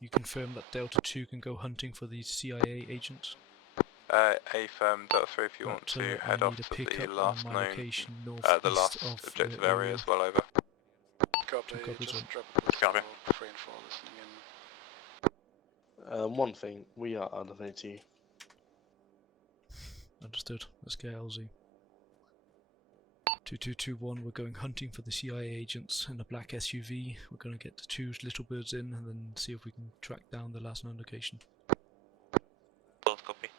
You confirm that Delta 2 can go hunting for the CIA agent. A-firm, Delta 3, if you want to head off to the last known, the last objective area as well, over. Copy, just drop Copy. 3 and 4 listening in. One thing, we are out of AT. Understood. Let's get LZ. 2221, we're going hunting for the CIA agents in a black SUV. We're going to get the 2 little birds in and then see if we can track down the last known location. Copy.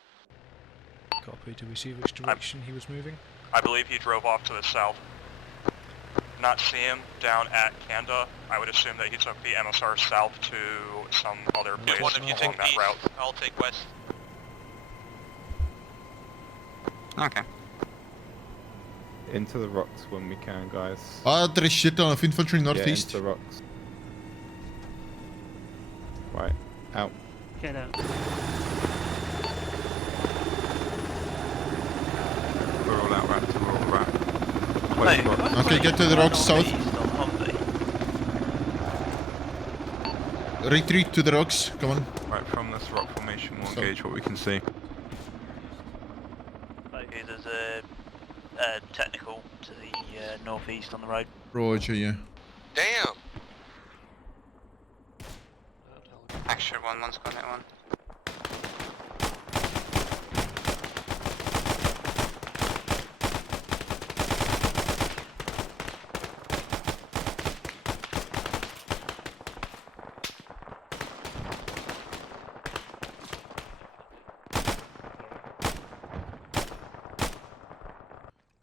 Copy. Do we see which direction he was moving? I believe he drove off to the south. not see him down at Kanda. I would assume that he took the MSR south to some other place One of you along take that east, route. I'll take west. Okay. Into the rocks when we can, guys. There is shit ton of infantry Yeah, northeast. into the rocks. Right, out. Get out. We're all out, right? We're all right. Mate, Okay, get to the rocks south. Retreat to the rocks, come on. Right, from this rock formation, we'll engage what we can see. Okay, there's a technical to the northeast on the road. Roger, yeah. Damn! Actually, one's got that one.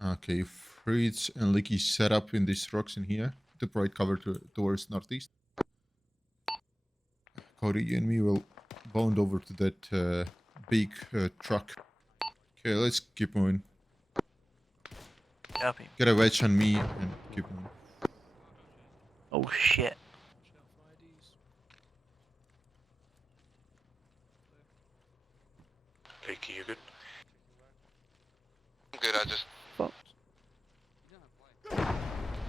Okay, Fritz and Licky set up in these rocks in here to provide cover towards northeast. Cody, you and me will bound over to that big truck. Okay, let's keep moving. Copy. Get a wedge on me and keep moving. Oh shit. Leaky, you good? I'm good, I just...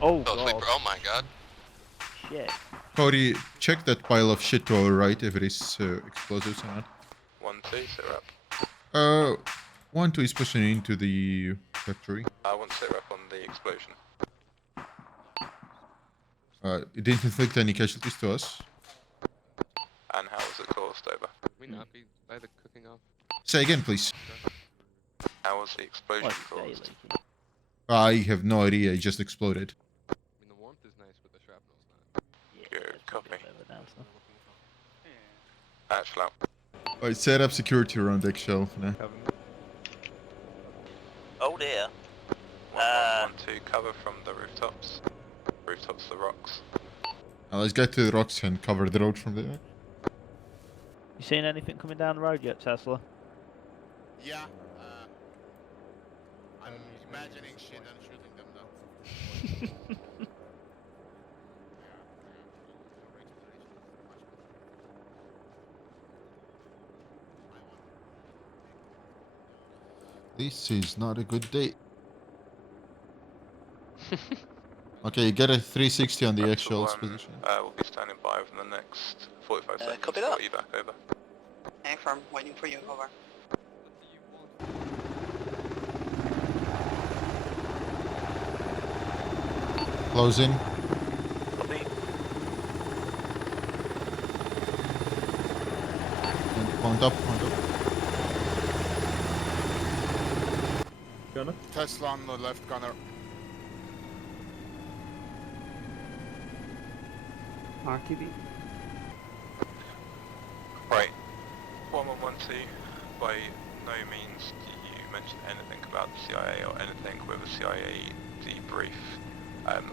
Oh fell asleep. god. Oh my god. Shit. Cody, check that pile of shit to our right if it is explosives or not. 1-2, sit rep. 1-2 is pushing into the factory. I want sit rep on the explosion. It didn't inflict any casualties to us. And how was it caused, over? We not be by the cooking off. Say again, please. How was the explosion caused? I have no idea, it just exploded. I mean, the warmth is nice, but the shrapnel's not. Good, copy. Actual out. Alright, set up security around Eggshell for now. Oh dear. 1-1-1-2, cover from the rooftops. Rooftops, the rocks. Let's get to the rocks and cover the road from there. You seen anything coming down the road yet, Tesla? Yeah. I'm imagining shit and shooting them now. This is not a good day. Okay, get a 360 on the Eggshell's position. We'll be standing by within the next 45 seconds. Copy that. Got you back, over. Hey, firm, waiting for you, over. Close in. Copy. Point up, point up. Gunner? Tesla on the left, gunner. RTB. Right. 1112, by no means do you mention anything about the CIA or anything with a CIA debrief.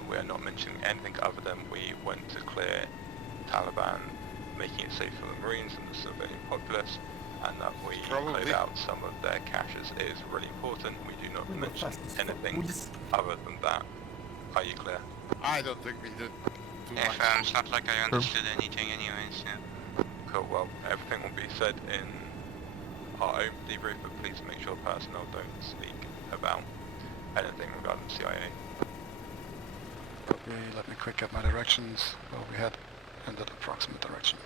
We're not mentioning anything other than we went to clear Taliban, making it safe for the Marines and the civilian populace, and that we cleared out some of their caches is really important. We do not mention anything other than that. Are you clear? I don't think we did too Yeah, much. it's not like I understood anything anyways, yeah. Cool, well, everything will be said in our own debrief, but please make sure personnel don't speak about anything regarding CIA. Copy, let me quick get my directions. Well, we had in that approximate direction.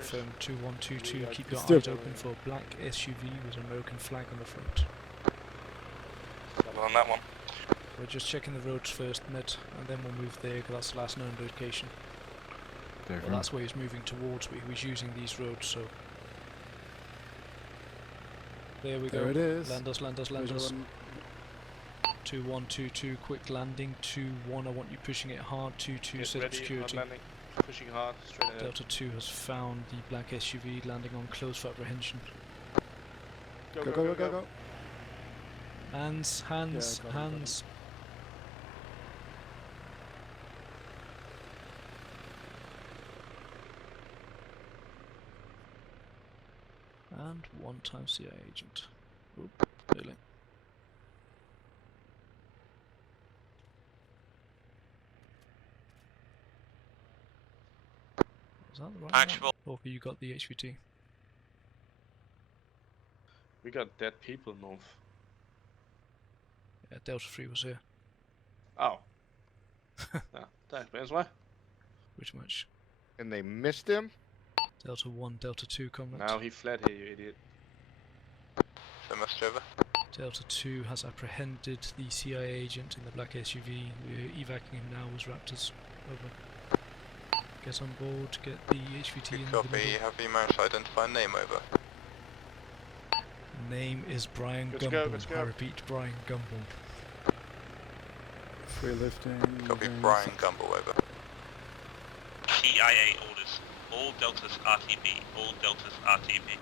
Firm 2122, keep your eyes open for black SUV with an American flag on the front. On that one. We're just checking the roads first, Ned, and then we'll move there because that's the last known location. Well, that's where he's moving towards, but he was using these roads, so... There we go. There it is. Land us, land us, land us. 2122, quick landing. 21, I want you pushing it hard. 22, set up security. Pushing hard, straight ahead. Delta 2 has found the black SUV landing on close for apprehension. Go, go, go, go, go. Hands, hands, Yeah, got it, hands. And 1 time CIA agent. Oop, really? Is that the right Actual. one? Or you got the HVT? We got dead people north. Yeah, Delta 3 was here. Oh. Yeah, that explains why. Pretty much. And they missed him? Delta 1, Delta 2 combat. Now he fled here, you idiot. So much over. Delta 2 has apprehended the CIA agent in the black SUV. We're evacuating him now as Raptors. Over. Get on board, get the HVT in the Copy, middle. have you managed to identify a name over? Name is Brian Let's Gumble. go, let's go. I repeat, Brian Gumble. Free lifting. Copy, Brian Gumble over. CIA orders. All Deltas RTB. All Deltas RTB.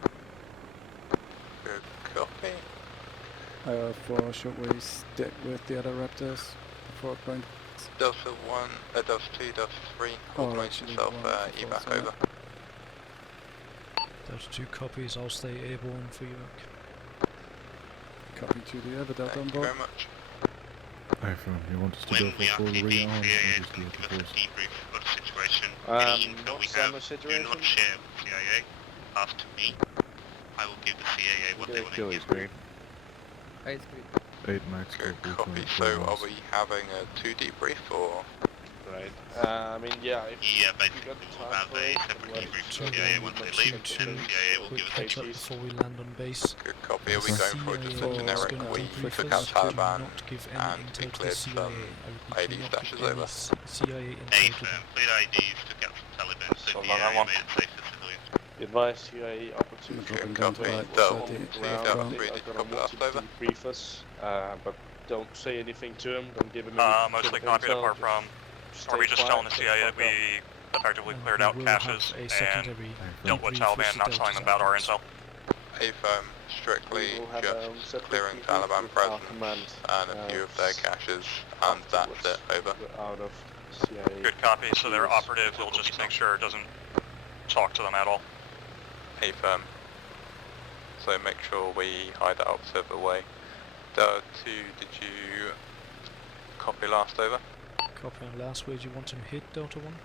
Good copy. For should we stick with the other Raptors before going? Delta 1, Delta 2, Delta 3, organize actually, yourself, one before, evac sorry. over. Delta 2 copies, I'll stay airborne for you. Copy to the other Delta on Thank you board. very much. You want us to When go for we full activate rearm or CIA, just can go give for us a force? debrief about the situation. Any info not we summer have, do situation. not share with CIA. Pass to me. I will give the CIA what they want to give. Green. 8 max, Good go copy. for So full are loss. we having a 2 debrief or? Right. I mean, yeah. If Yeah, you basically got we'll time have for a it, separate let debrief us from know. CIA once they leave, and Two, CIA will quick give us catch up KTs. before we land on base. Good copy. Are we The going for just a CIA generic? is gonna We debrief took us. out Taliban Do not give any and we intel to the cleared CIA. some I ID repeat, do not stashes give any over. CIA intel Hey, to them. cleared IDs, took out some Taliban, so So the long, I area want- made it safe for civilians. Advise CIA opportunity Good down to copy. right, Delta 30, 2, ground. Delta They 3, are did you gonna copy want last to over? debrief us, but don't say anything to them. Don't give them any Mostly critical copied intel, apart from. just Are we stay just quiet, telling the shut CIA the that fuck up. we effectively And cleared we out will caches have a and secondary dealt with debrief Taliban, not Delta's telling them about our agents. intel? A strictly We will have our own just separate clearing debrief Taliban with our presence command, and a few of their caches, and that's afterwards. it. Over. We're out of CIA. Good copy, so their Yes. operative will just make sure it doesn't talk to them at all. A firm. So make sure we hide our operative away. Delta 2, did you copy last over? Copy on last. Where do you want him hit, Delta 1?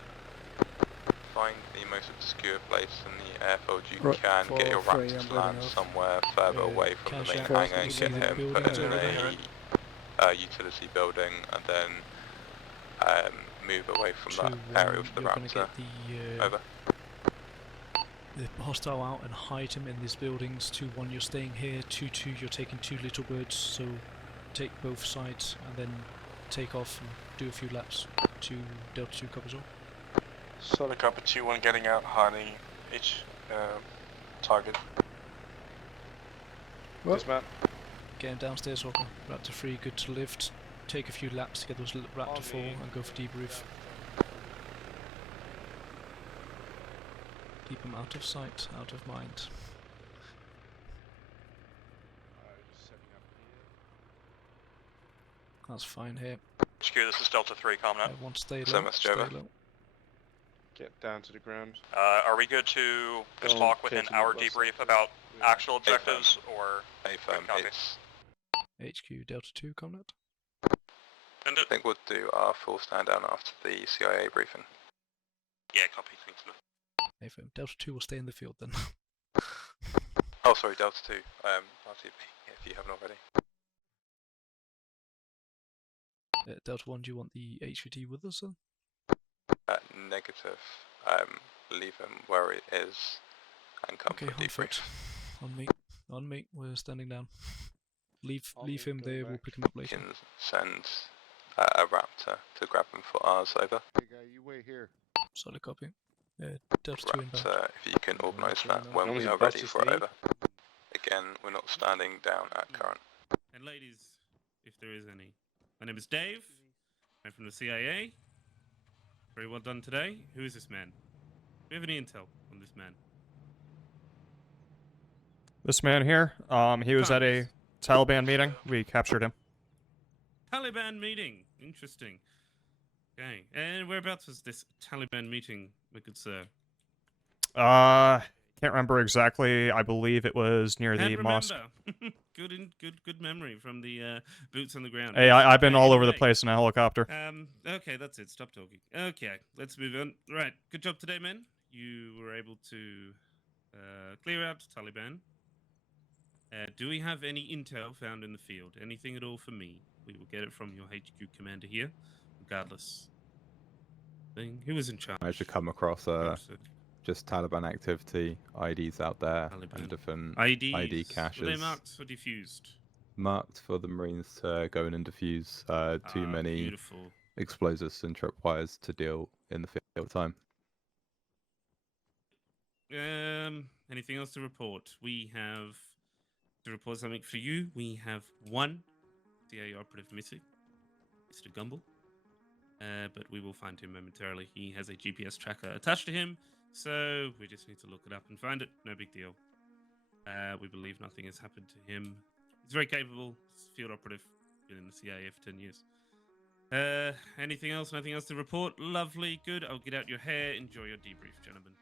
Find the most obscure place in the airfield you Right, can. Get your 4-3, Raptors I'm to land moving off. somewhere further away from the cash main out, hangar you and see get the him put buildings in over a utility building and then move away from that 2-1, area with the you're gonna Raptor. get the Over. hostile out and hide him in these buildings. 2-1, you're staying here. 2-2, you're taking 2 little birds, so take both sides and then take off and do a few laps to Delta 2 covers all. Solid copy 2-1 getting out, hiding each target. What? Yes, ma'am. Get him downstairs, Walker. Raptor 3, good to lift. Take a few laps to get those Raptor 4 and go for debrief. Keep him out of sight, out of mind. That's fine here. HQ, this is Delta 3, coming up. Everyone stay So low, much, stay Jova. low. Get down to the ground. Are we good to just Don't talk within take our any of us debrief sectors. about We are- actual objectives, or A firm. copy. It's, HQ Delta 2, combat. and I think we'll do our full stand down after the CIA briefing. Yeah, copy, thanks. AFM. Delta 2 will stay in the field then. Oh, sorry, Delta 2. RTB, if you haven't already. Delta 1, do you want the HVT with us then? Negative. Leave him where it is and come Okay, for on debrief. foot. On me. On me. We're standing down. Leave On leave me, him go there, back. we'll pick him up You later. can send a Raptor to grab him for ours. Over. Hey guy, you wait here. Solid copy. Delta 2 inbound. Raptor, if you can organise that when Long we as are it ready buses for it. leave. Over. Again, we're not standing down at current. And ladies, if there is any. My name is Dave. I'm from the CIA. Very well done today. Who is this man? Do we have any intel on this man? This man here, he was at a Taliban meeting. We captured him. Taliban meeting. Interesting. Okay. And whereabouts was this Taliban meeting, my good sir? Can't remember exactly. I believe it was near the mosque. Good memory from the boots on the ground. Hey, I've been all over the place in a helicopter. Okay, that's it. Stop talking. Okay, let's move on. Right, good job today, men. You were able to clear out Taliban. Do we have any intel found in the field? Anything at all for me? We will get it from your HQ commander here, regardless. Who was in charge? I should come across just Taliban activity, IDs out there, and different ID caches. Were they marked or defused? Marked for the Marines to go in and defuse too many beautiful. explosives and tripwires to deal in the field time. Anything else to report? We have to report something for you. We have one CIA operative missing, Mr. Gumble. But we will find him momentarily. He has a GPS tracker attached to him, so we just need to look it up and find it. No big deal. We believe nothing has happened to him. He's very capable. He's a field operative. Been in the CIA for 10 years. Anything else? Nothing else to report? Lovely. Good. I'll get out your hair. Enjoy your debrief, gentlemen.